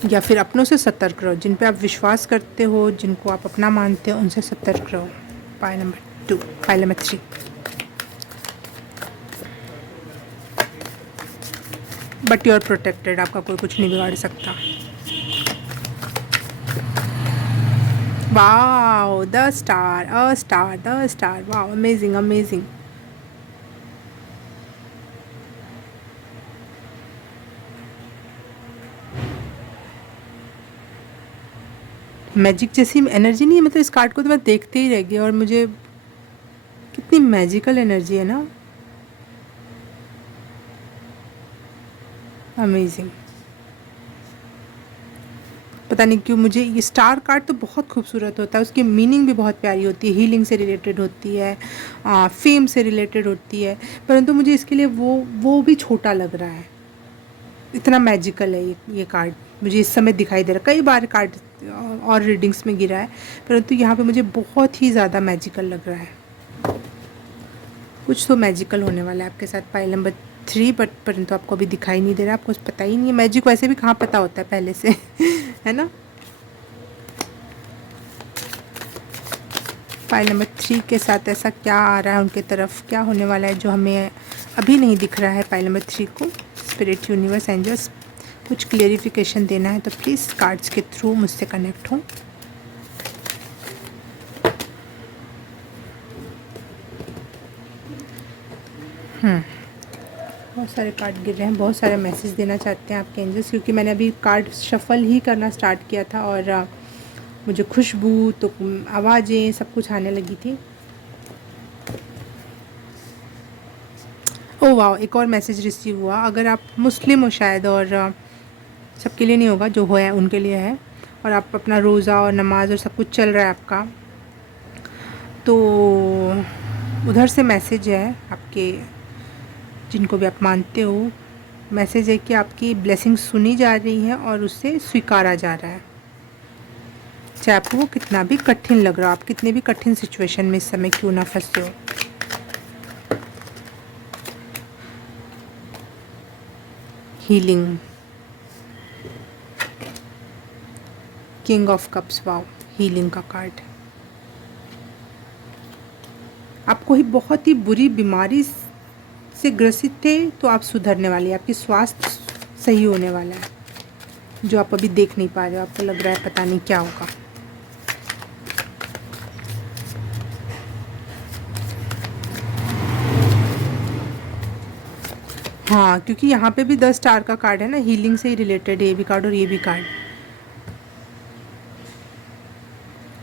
या फिर अपनों से सतर्क रहो। जिन पे आप विश्वास करते हो, जिनको आप अपना मानते हो, उनसे सतर्क रहो। Pile number 2, pile number 3। But you are protected, आपका कोई कुछ नहीं बिगाड़ सकता। Wow, the star, a star, the star, wow, amazing amazing. Magic जैसी एनर्जी नहीं है, मतलब इस कार्ड को तो मैं देखते ही रह गई, और मुझे कितनी मैजिकल एनर्जी है ना, अमेजिंग। पता नहीं क्यों मुझे ये स्टार कार्ड तो बहुत खूबसूरत होता है, उसकी मीनिंग भी बहुत प्यारी होती है, हीलिंग से रिलेटेड होती है, फेम से रिलेटेड होती है, परंतु मुझे इसके लिए वो भी छोटा लग रहा है। इतना मैजिकल है ये कार्ड, मुझे इस समय दिखाई दे रहा है। कई बार कार्ड और रीडिंग्स में गिरा है, परंतु यहाँ पे मुझे बहुत ही ज़्यादा मैजिकल लग रहा है। कुछ तो मैजिकल होने वाला है आपके साथ। पाइल नंबर 3, बट परंतु आपको अभी दिखाई नहीं दे रहा, आपको पता ही नहीं है। मैजिक वैसे भी कहाँ पता होता है पहले से है ना। फाइल नंबर 3 के साथ ऐसा क्या आ रहा है उनके तरफ, क्या होने वाला है जो हमें अभी नहीं दिख रहा है। फाइल नंबर 3 को स्पिरिट, यूनिवर्स, एंजल्स कुछ क्लियरिफिकेशन देना है तो प्लीज़ कार्ड्स के थ्रू मुझसे कनेक्ट हो। बहुत सारे कार्ड गिर रहे हैं, बहुत सारे मैसेज देना चाहते हैं आपके एंजल्स, क्योंकि मैंने अभी कार्ड शफल ही करना स्टार्ट किया था और मुझे खुशबू तो आवाज़ें सब कुछ आने लगी थी। ओ वाह, एक और मैसेज रिसीव हुआ। अगर आप मुस्लिम हो शायद, और सबके लिए नहीं होगा, जो है उनके लिए है, और आप अपना रोज़ा और नमाज और सब कुछ चल रहा है आपका, तो उधर से मैसेज है आपके, जिनको भी आप मानते हो, मैसेज है कि आपकी ब्लेसिंग सुनी जा रही है और उससे स्वीकारा जा रहा है। चाहे आपको वो कितना भी कठिन लग रहा हो, आप कितने भी कठिन सिचुएशन में इस समय क्यों ना फंसे हो। Healing, king of cups, wow, healing का कार्ड। आपको ही बहुत ही बुरी बीमारी से ग्रसित थे तो आप सुधरने वाले, आपकी स्वास्थ्य सही होने वाला है, जो आप अभी देख नहीं पा रहे हो, आपको लग रहा है पता नहीं क्या होगा। हाँ, क्योंकि यहाँ पे भी 10 स्टार का कार्ड है ना, हीलिंग से ही रिलेटेड है ये भी कार्ड और ये भी कार्ड।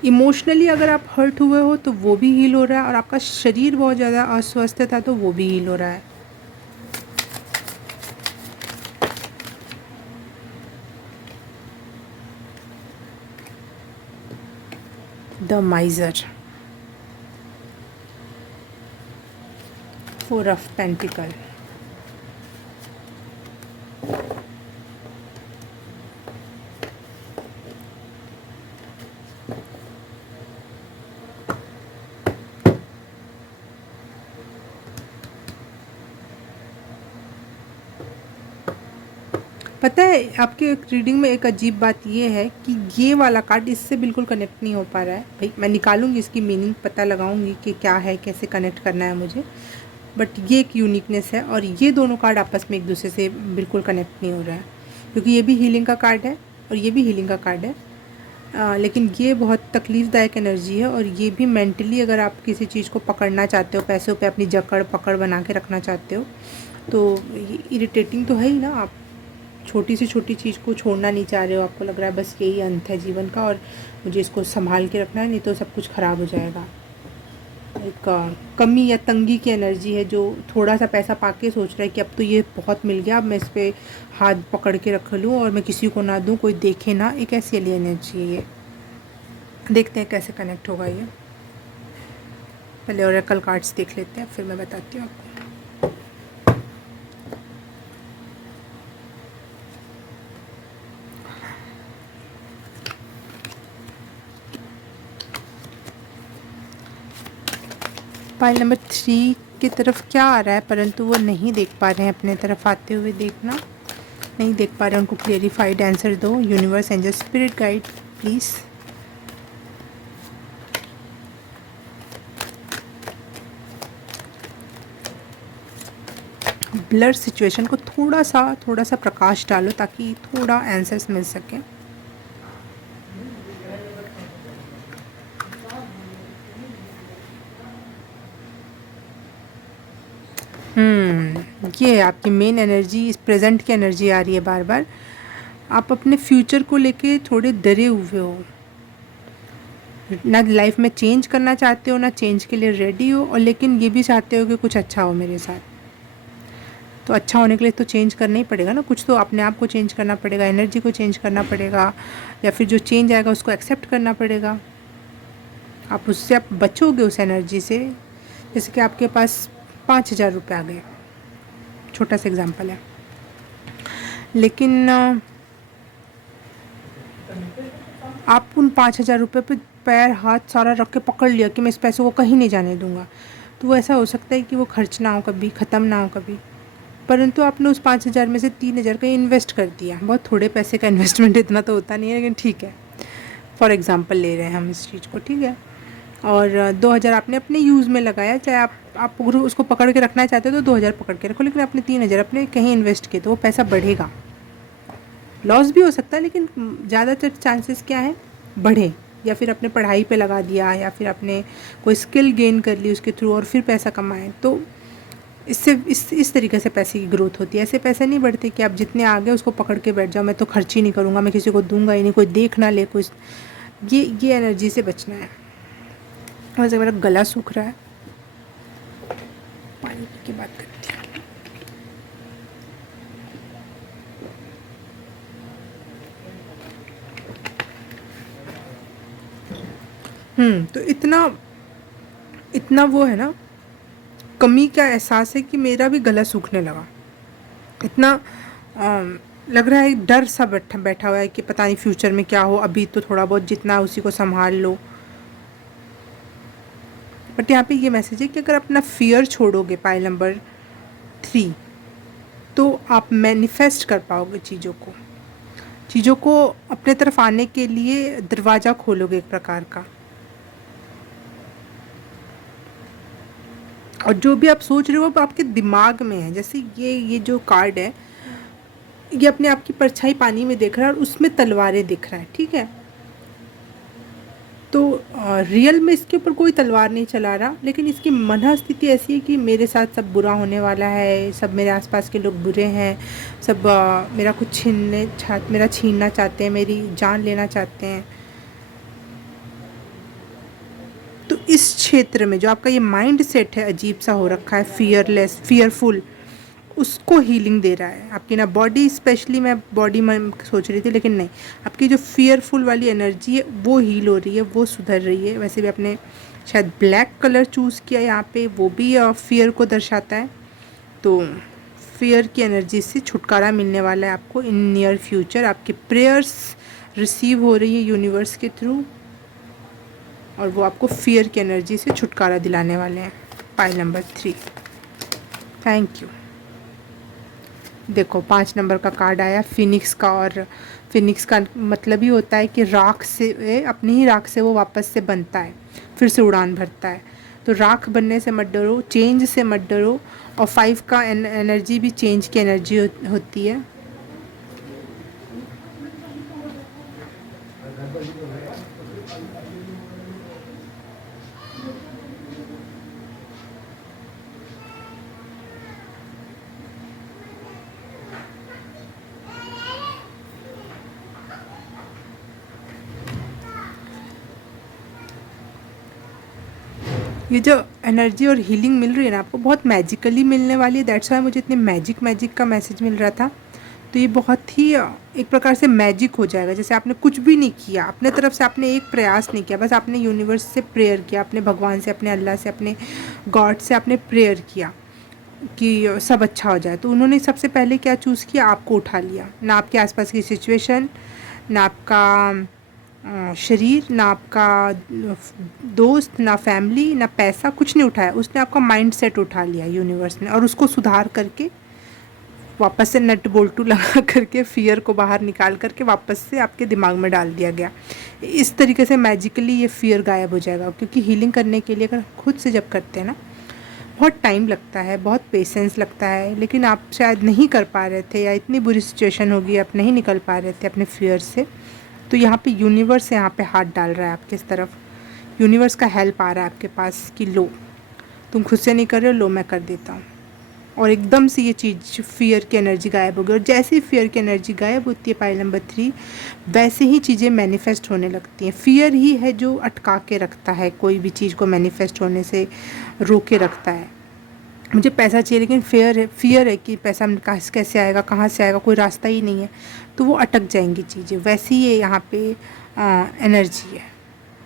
इमोशनली अगर आप हर्ट हुए हो तो वो भी हील हो रहा है, और आपका शरीर बहुत ज़्यादा अस्वस्थ था तो वो भी हील हो रहा है। द माइजर, 4 ऑफ पेंटिकल, पता है आपके रीडिंग में एक अजीब बात ये है कि ये वाला कार्ड इससे बिल्कुल कनेक्ट नहीं हो पा रहा है। भाई मैं निकालूंगी इसकी मीनिंग, पता लगाऊंगी कि क्या है, कैसे कनेक्ट करना है मुझे, बट ये एक यूनिकनेस है। और ये दोनों कार्ड आपस में एक दूसरे से बिल्कुल कनेक्ट नहीं हो रहा है, क्योंकि ये भी हीलिंग का कार्ड है और ये भी हीलिंग का कार्ड है। लेकिन ये बहुत तकलीफ़दायक एनर्जी है, और ये भी मेंटली अगर आप किसी चीज़ को पकड़ना चाहते हो, पैसों पे अपनी जकड़ पकड़ बना के रखना चाहते हो, तो ये इरिटेटिंग तो है ही ना। आप छोटी से छोटी चीज़ को छोड़ना नहीं चाह रहे हो, आपको लग रहा है बस यही अंत है जीवन का और मुझे इसको संभाल के रखना है, नहीं तो सब कुछ ख़राब हो जाएगा। एक कमी या तंगी की एनर्जी है, जो थोड़ा सा पैसा पाके सोच रहा है कि अब तो ये बहुत मिल गया, अब मैं इस पर हाथ पकड़ के रख लूँ और मैं किसी को ना दूँ, कोई देखे ना। एक ऐसी वाली एनर्जी है ये। देखते हैं कैसे कनेक्ट होगा ये। पहले ओरेकल कार्ड्स देख लेते हैं, फिर मैं बताती हूँ आपको। पाइल नंबर 3 की तरफ क्या आ रहा है, परंतु वो नहीं देख पा रहे हैं अपने तरफ आते हुए, देखना नहीं देख पा रहे हैं। उनको क्लियरिफाइड आंसर दो universe, angel, spirit guide please. Blur situation को थोड़ा सा प्रकाश डालो ताकि थोड़ा आंसर्स मिल सके। ये आपकी मेन एनर्जी, इस प्रेजेंट की एनर्जी आ रही है बार बार। आप अपने फ्यूचर को लेके थोड़े डरे हुए हो, ना लाइफ में चेंज करना चाहते हो, ना चेंज के लिए रेडी हो, और लेकिन ये भी चाहते हो कि कुछ अच्छा हो मेरे साथ। तो अच्छा होने के लिए तो चेंज करना ही पड़ेगा ना, कुछ तो अपने आप को चेंज करना पड़ेगा, एनर्जी को चेंज करना पड़ेगा, या फिर जो चेंज आएगा उसको एक्सेप्ट करना पड़ेगा। आप उससे आप बचोगे उस एनर्जी से। जैसे कि आपके पास 5,000 रुपये आ गए, छोटा सा एग्जांपल है, लेकिन आप उन 5,000 रुपये पे पैर हाथ सारा रख के पकड़ लिया कि मैं इस पैसे को कहीं नहीं जाने दूंगा, तो वो ऐसा हो सकता है कि वो खर्च ना हो कभी, ख़त्म ना हो कभी। परंतु आपने उस 5,000 में से 3,000 का इन्वेस्ट कर दिया। बहुत थोड़े पैसे का इन्वेस्टमेंट, इतना तो होता नहीं है, लेकिन ठीक है, फॉर एग्ज़ाम्पल ले रहे हैं हम इस चीज़ को, ठीक है। और 2,000 आपने अपने यूज़ में लगाया, चाहे आप अगर उसको पकड़ के रखना चाहते हो तो 2,000 पकड़ के रखो, लेकिन आपने 3,000 अपने कहीं इन्वेस्ट किए, तो वो पैसा बढ़ेगा। लॉस भी हो सकता है, लेकिन ज़्यादातर चांसेस क्या है, बढ़े। या फिर अपने पढ़ाई पे लगा दिया, या फिर आपने कोई स्किल गेन कर ली उसके थ्रू और फिर पैसा कमाएं, तो इससे इस तरीके से पैसे की ग्रोथ होती है। ऐसे पैसे नहीं बढ़ते कि आप जितने आ गए उसको पकड़ के बैठ जाओ, मैं तो खर्च ही नहीं करूँगा, मैं किसी को दूंगा ही नहीं, कोई देख ना ले, कोई। ये एनर्जी से बचना है। वैसे मेरा गला सूख रहा है, पानी पी के बात करती हूँ। तो इतना वो है ना, कमी का एहसास है कि मेरा भी गला सूखने लगा। इतना लग रहा है, डर सा बैठा हुआ है कि पता नहीं फ्यूचर में क्या हो, अभी तो थोड़ा बहुत जितना उसी को संभाल लो। बट यहाँ पे ये मैसेज है कि अगर अपना फियर छोड़ोगे, पाइल नंबर 3, तो आप मैनिफेस्ट कर पाओगे चीज़ों को अपने तरफ आने के लिए दरवाज़ा खोलोगे एक प्रकार का। और जो भी आप सोच रहे हो वो आपके दिमाग में है। जैसे ये जो कार्ड है, ये अपने आप की परछाई पानी में देख रहा है और उसमें तलवारें दिख रहा है, ठीक है। तो रियल में इसके ऊपर कोई तलवार नहीं चला रहा, लेकिन इसकी मन स्थिति ऐसी है कि मेरे साथ सब बुरा होने वाला है, सब मेरे आसपास के लोग बुरे हैं, सब मेरा कुछ मेरा छीनना चाहते हैं, मेरी जान लेना चाहते हैं। तो इस क्षेत्र में जो आपका ये माइंड सेट है अजीब सा हो रखा है, फियरफुल, उसको हीलिंग दे रहा है। आपकी ना बॉडी, स्पेशली मैं बॉडी में सोच रही थी, लेकिन नहीं, आपकी जो फियरफुल वाली एनर्जी है वो हील हो रही है, वो सुधर रही है। वैसे भी आपने शायद ब्लैक कलर चूज़ किया यहाँ पे, वो भी फियर को दर्शाता है। तो फियर की एनर्जी से छुटकारा मिलने वाला है आपको इन नियर फ्यूचर। आपकी प्रेयर्स रिसीव हो रही है यूनिवर्स के थ्रू, और वो आपको फियर की एनर्जी से छुटकारा दिलाने वाले हैं। Pile number 3, thank you. देखो 5 नंबर का कार्ड आया फिनिक्स का, और फिनिक्स का मतलब ही होता है कि राख से, अपनी ही राख से वो वापस से बनता है, फिर से उड़ान भरता है। तो राख बनने से मत डरो, चेंज से मत डरो। और 5 का एनर्जी भी चेंज की एनर्जी होती है। ये जो एनर्जी और हीलिंग मिल रही है ना आपको, बहुत मैजिकली मिलने वाली है। दैट्स वाई मुझे इतने मैजिक का मैसेज मिल रहा था। तो ये बहुत ही एक प्रकार से मैजिक हो जाएगा, जैसे आपने कुछ भी नहीं किया, अपने तरफ से आपने एक प्रयास नहीं किया, बस आपने यूनिवर्स से प्रेयर किया, अपने भगवान से, अपने अल्लाह से, अपने गॉड से आपने प्रेयर किया कि सब अच्छा हो जाए। तो उन्होंने सबसे पहले क्या चूज़ किया, आपको उठा लिया। ना आपके आसपास की सिचुएशन, ना आपका शरीर, ना आपका दोस्त, ना फैमिली, ना पैसा, कुछ नहीं उठाया। उसने आपका माइंड सेट उठा लिया यूनिवर्स ने, और उसको सुधार करके वापस से नट बोल्टू लगा करके फियर को बाहर निकाल करके वापस से आपके दिमाग में डाल दिया गया। इस तरीके से मैजिकली ये फियर गायब हो जाएगा। क्योंकि हीलिंग करने के लिए अगर खुद से जब करते हैं ना, बहुत टाइम लगता है, बहुत पेशेंस लगता है। लेकिन आप शायद नहीं कर पा रहे थे, या इतनी बुरी सिचुएशन होगी आप नहीं निकल पा रहे थे अपने फियर से। तो यहाँ पे यूनिवर्स यहाँ पे हाथ डाल रहा है आपके तरफ। यूनिवर्स का हेल्प आ रहा है आपके पास कि लो, तुम खुद से नहीं कर रहे हो, लो मैं कर देता हूँ। और एकदम से ये चीज़, फियर की एनर्जी गायब हो गई। और जैसे ही फियर की एनर्जी गायब होती है पाइल नंबर 3, वैसे ही चीज़ें मैनिफेस्ट होने लगती हैं। फियर ही है जो अटका के रखता है, कोई भी चीज़ को मैनिफेस्ट होने से रोके रखता है। मुझे पैसा चाहिए, लेकिन फियर है कि पैसा कैसे आएगा, कहाँ से आएगा, कोई रास्ता ही नहीं है, तो वो अटक जाएंगी चीज़ें। वैसी ये यहाँ पे एनर्जी है।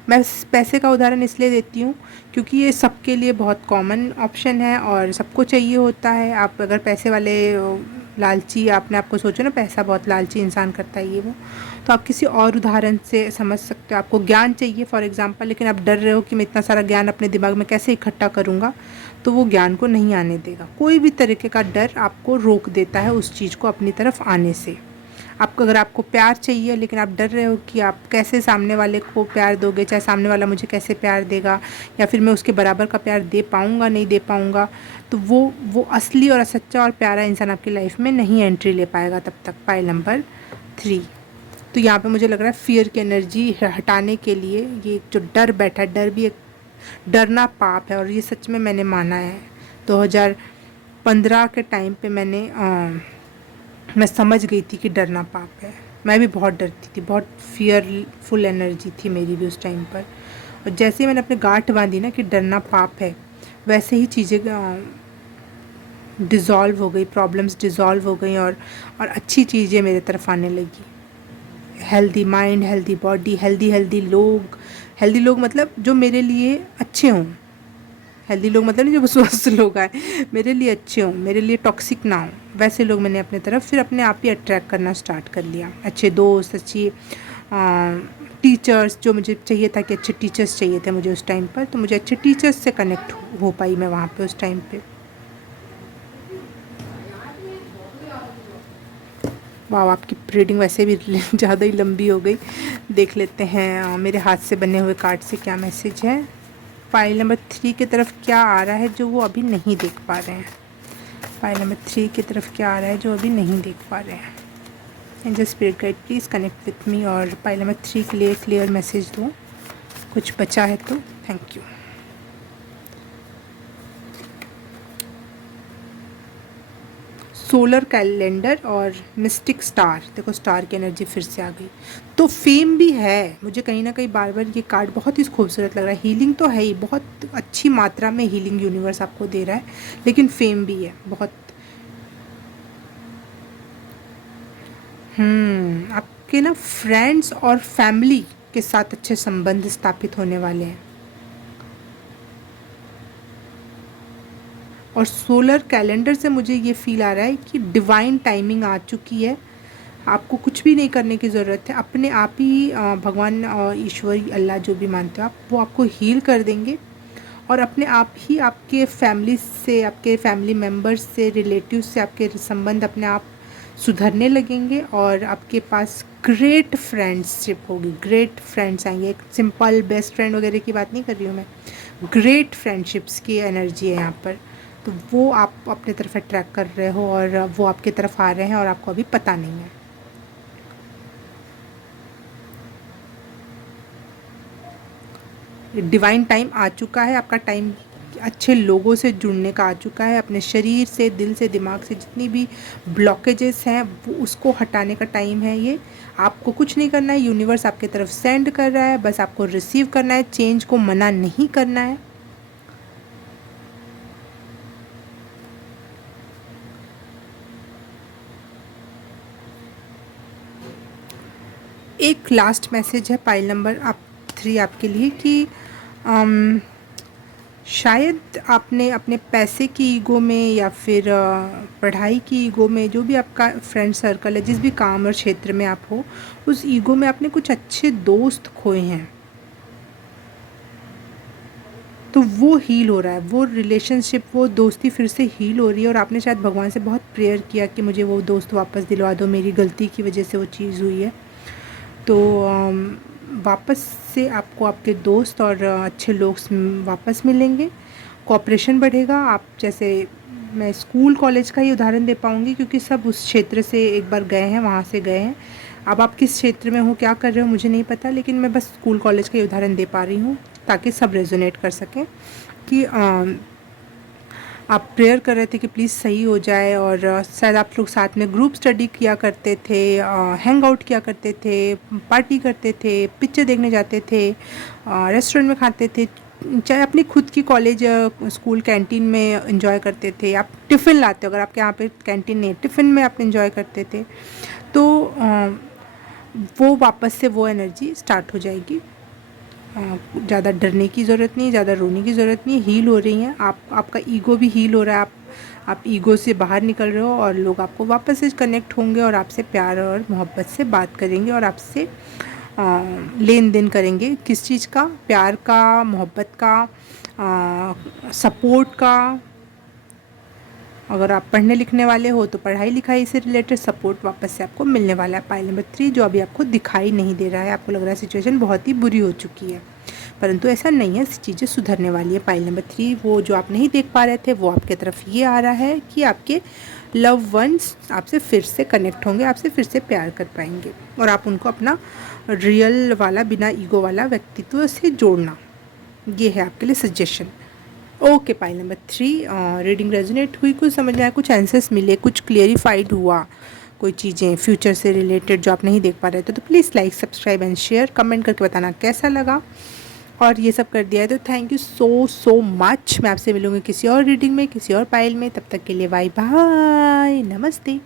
मैं पैसे का उदाहरण इसलिए देती हूँ क्योंकि ये सबके लिए बहुत कॉमन ऑप्शन है और सबको चाहिए होता है। आप अगर पैसे वाले लालची, आपने आपको सोचो ना, पैसा बहुत लालची इंसान करता है ये वो, तो आप किसी और उदाहरण से समझ सकते हो। आपको ज्ञान चाहिए फॉर एग्जांपल, लेकिन आप डर रहे हो कि मैं इतना सारा ज्ञान अपने दिमाग में कैसे इकट्ठा करूँगा, तो वो ज्ञान को नहीं आने देगा। कोई भी तरीके का डर आपको रोक देता है उस चीज़ को अपनी तरफ आने से। आपको, अगर आपको प्यार चाहिए लेकिन आप डर रहे हो कि आप कैसे सामने वाले को प्यार दोगे, चाहे सामने वाला मुझे कैसे प्यार देगा, या फिर मैं उसके बराबर का प्यार दे पाऊँगा नहीं दे पाऊँगा, तो वो असली और सच्चा और प्यारा इंसान आपकी लाइफ में नहीं एंट्री ले पाएगा तब तक। Pile number 3। तो यहाँ पे मुझे लग रहा है फियर की एनर्जी हटाने के लिए, ये जो डर बैठा है, डर भी एक डरना पाप है, और ये सच में मैंने माना है। 2015 के टाइम पे मैं समझ गई थी कि डरना पाप है। मैं भी बहुत डरती थी, बहुत फियरफुल एनर्जी थी मेरी भी उस टाइम पर। और जैसे ही मैंने अपने गांठ बांधी ना कि डरना पाप है, वैसे ही चीज़ें डिज़ोल्व हो गई, प्रॉब्लम्स डिज़ोल्व हो गई, और अच्छी चीज़ें मेरे तरफ आने लगी। Healthy mind, healthy body, healthy लोग मतलब जो मेरे लिए अच्छे हों। हेल्दी लोग मतलब नहीं जो स्वस्थ लोग आए, मेरे लिए अच्छे हों, मेरे लिए टॉक्सिक ना हों, वैसे लोग मैंने अपने तरफ फिर अपने आप ही अट्रैक्ट करना स्टार्ट कर लिया। अच्छे दोस्त, अच्छी टीचर्स, जो मुझे चाहिए था कि अच्छे टीचर्स चाहिए थे मुझे उस टाइम पर, तो मुझे अच्छे टीचर्स से कनेक्ट हो पाई मैं वहाँ पे उस टाइम पे। वाह, आपकी रीडिंग वैसे भी ज़्यादा ही लंबी हो गई। देख लेते हैं मेरे हाथ से बने हुए कार्ड से क्या मैसेज है। फाइल नंबर 3 की तरफ क्या आ रहा है जो वो अभी नहीं देख पा रहे हैं। फाइल नंबर 3 की तरफ क्या आ रहा है जो अभी नहीं देख पा रहे हैं। Angel spirit guide please connect with me और फाइल नंबर 3 के लिए क्लियर मैसेज दो, कुछ बचा है तो। Thank you. सोलर कैलेंडर और मिस्टिक स्टार, देखो स्टार की एनर्जी फिर से आ गई। तो फेम भी है, मुझे कहीं ना कहीं बार बार ये कार्ड बहुत ही खूबसूरत लग रहा है। हीलिंग तो है ही, बहुत अच्छी मात्रा में हीलिंग यूनिवर्स आपको दे रहा है, लेकिन फेम भी है बहुत। आपके ना फ्रेंड्स और फैमिली के साथ अच्छे संबंध स्थापित होने वाले हैं। और सोलर कैलेंडर से मुझे ये फील आ रहा है कि डिवाइन टाइमिंग आ चुकी है। आपको कुछ भी नहीं करने की ज़रूरत है, अपने आप ही भगवान और ईश्वर, अल्लाह जो भी मानते हो आप, वो आपको हील कर देंगे। और अपने आप ही आपके फैमिली से, आपके फैमिली मेम्बर्स से, रिलेटिव से आपके संबंध अपने आप सुधरने लगेंगे और आपके पास ग्रेट फ्रेंडशिप होगी, ग्रेट फ्रेंड्स आएंगे। एक सिंपल बेस्ट फ्रेंड वगैरह की बात नहीं कर रही हूँ मैं, ग्रेट फ्रेंडशिप्स की एनर्जी है यहाँ पर। तो वो आप अपने तरफ अट्रैक्ट कर रहे हो और वो आपकी तरफ आ रहे हैं और आपको अभी पता नहीं है। डिवाइन टाइम आ चुका है, आपका टाइम अच्छे लोगों से जुड़ने का आ चुका है। अपने शरीर से, दिल से, दिमाग से जितनी भी ब्लॉकेजेस हैं वो उसको हटाने का टाइम है ये। आपको कुछ नहीं करना है, यूनिवर्स आपके तरफ सेंड कर रहा है, बस आपको रिसीव करना है, चेंज को मना नहीं करना है। एक लास्ट मैसेज है पाइल नंबर 3 आपके लिए कि शायद आपने अपने पैसे की ईगो में या फिर पढ़ाई की ईगो में, जो भी आपका फ्रेंड सर्कल है, जिस भी काम और क्षेत्र में आप हो, उस ईगो में आपने कुछ अच्छे दोस्त खोए हैं। तो वो हील हो रहा है, वो रिलेशनशिप, वो दोस्ती फिर से हील हो रही है और आपने शायद भगवान से बहुत प्रेयर किया कि मुझे वो दोस्त वापस दिलवा दो, मेरी गलती की वजह से वो चीज़ हुई है। तो वापस से आपको आपके दोस्त और अच्छे लोग वापस मिलेंगे, कोऑपरेशन बढ़ेगा। आप जैसे, मैं स्कूल कॉलेज का ही उदाहरण दे पाऊँगी क्योंकि सब उस क्षेत्र से एक बार गए हैं, वहाँ से गए हैं। अब आप किस क्षेत्र में हो, क्या कर रहे हो, मुझे नहीं पता, लेकिन मैं बस स्कूल कॉलेज का ही उदाहरण दे पा रही हूँ ताकि सब रेजोनेट कर सकें कि आप प्रेयर कर रहे थे कि प्लीज़ सही हो जाए। और शायद आप लोग साथ में ग्रुप स्टडी किया करते थे, हैंग आउट किया करते थे, पार्टी करते थे, पिक्चर देखने जाते थे, रेस्टोरेंट में खाते थे, चाहे अपनी खुद की कॉलेज स्कूल कैंटीन में एंजॉय करते थे। आप टिफ़िन लाते हो, अगर आपके यहाँ पे कैंटीन नहीं है, टिफ़िन में आप एंजॉय करते थे। तो वो वापस से वो एनर्जी स्टार्ट हो जाएगी। ज़्यादा डरने की ज़रूरत नहीं, ज़्यादा रोने की ज़रूरत नहीं, हील हो रही हैं आप, आपका ईगो भी हील हो रहा है। आप ईगो से बाहर निकल रहे हो और लोग आपको वापस से कनेक्ट होंगे और आपसे प्यार और मोहब्बत से बात करेंगे और आपसे लेन देन करेंगे। किस चीज़ का? प्यार का, मोहब्बत का, सपोर्ट का। अगर आप पढ़ने लिखने वाले हो तो पढ़ाई लिखाई से रिलेटेड सपोर्ट वापस से आपको मिलने वाला है। पाइल नंबर 3 जो अभी आपको दिखाई नहीं दे रहा है, आपको लग रहा है सिचुएशन बहुत ही बुरी हो चुकी है, परंतु ऐसा नहीं है, चीज़ें सुधरने वाली है। पाइल नंबर 3 वो जो आप नहीं देख पा रहे थे वो आपके तरफ ये आ रहा है कि आपके लव वंस आपसे फिर से कनेक्ट होंगे, आपसे फिर से प्यार कर पाएंगे और आप उनको अपना रियल वाला, बिना ईगो वाला व्यक्तित्व से जोड़ना, ये है आपके लिए suggestion. Okay pile number 3 reading resonate हुई, कुछ समझ में आया, कुछ आंसर्स मिले, कुछ क्लियरिफाइड हुआ, कोई चीज़ें फ्यूचर से रिलेटेड जो आप नहीं देख पा रहे थे, तो please like, subscribe and share, comment करके बताना कैसा लगा। और ये सब कर दिया है तो थैंक यू सो मच। मैं आपसे मिलूँगी किसी और रीडिंग में, किसी और पाइल में। तब तक के लिए बाय बाय, नमस्ते।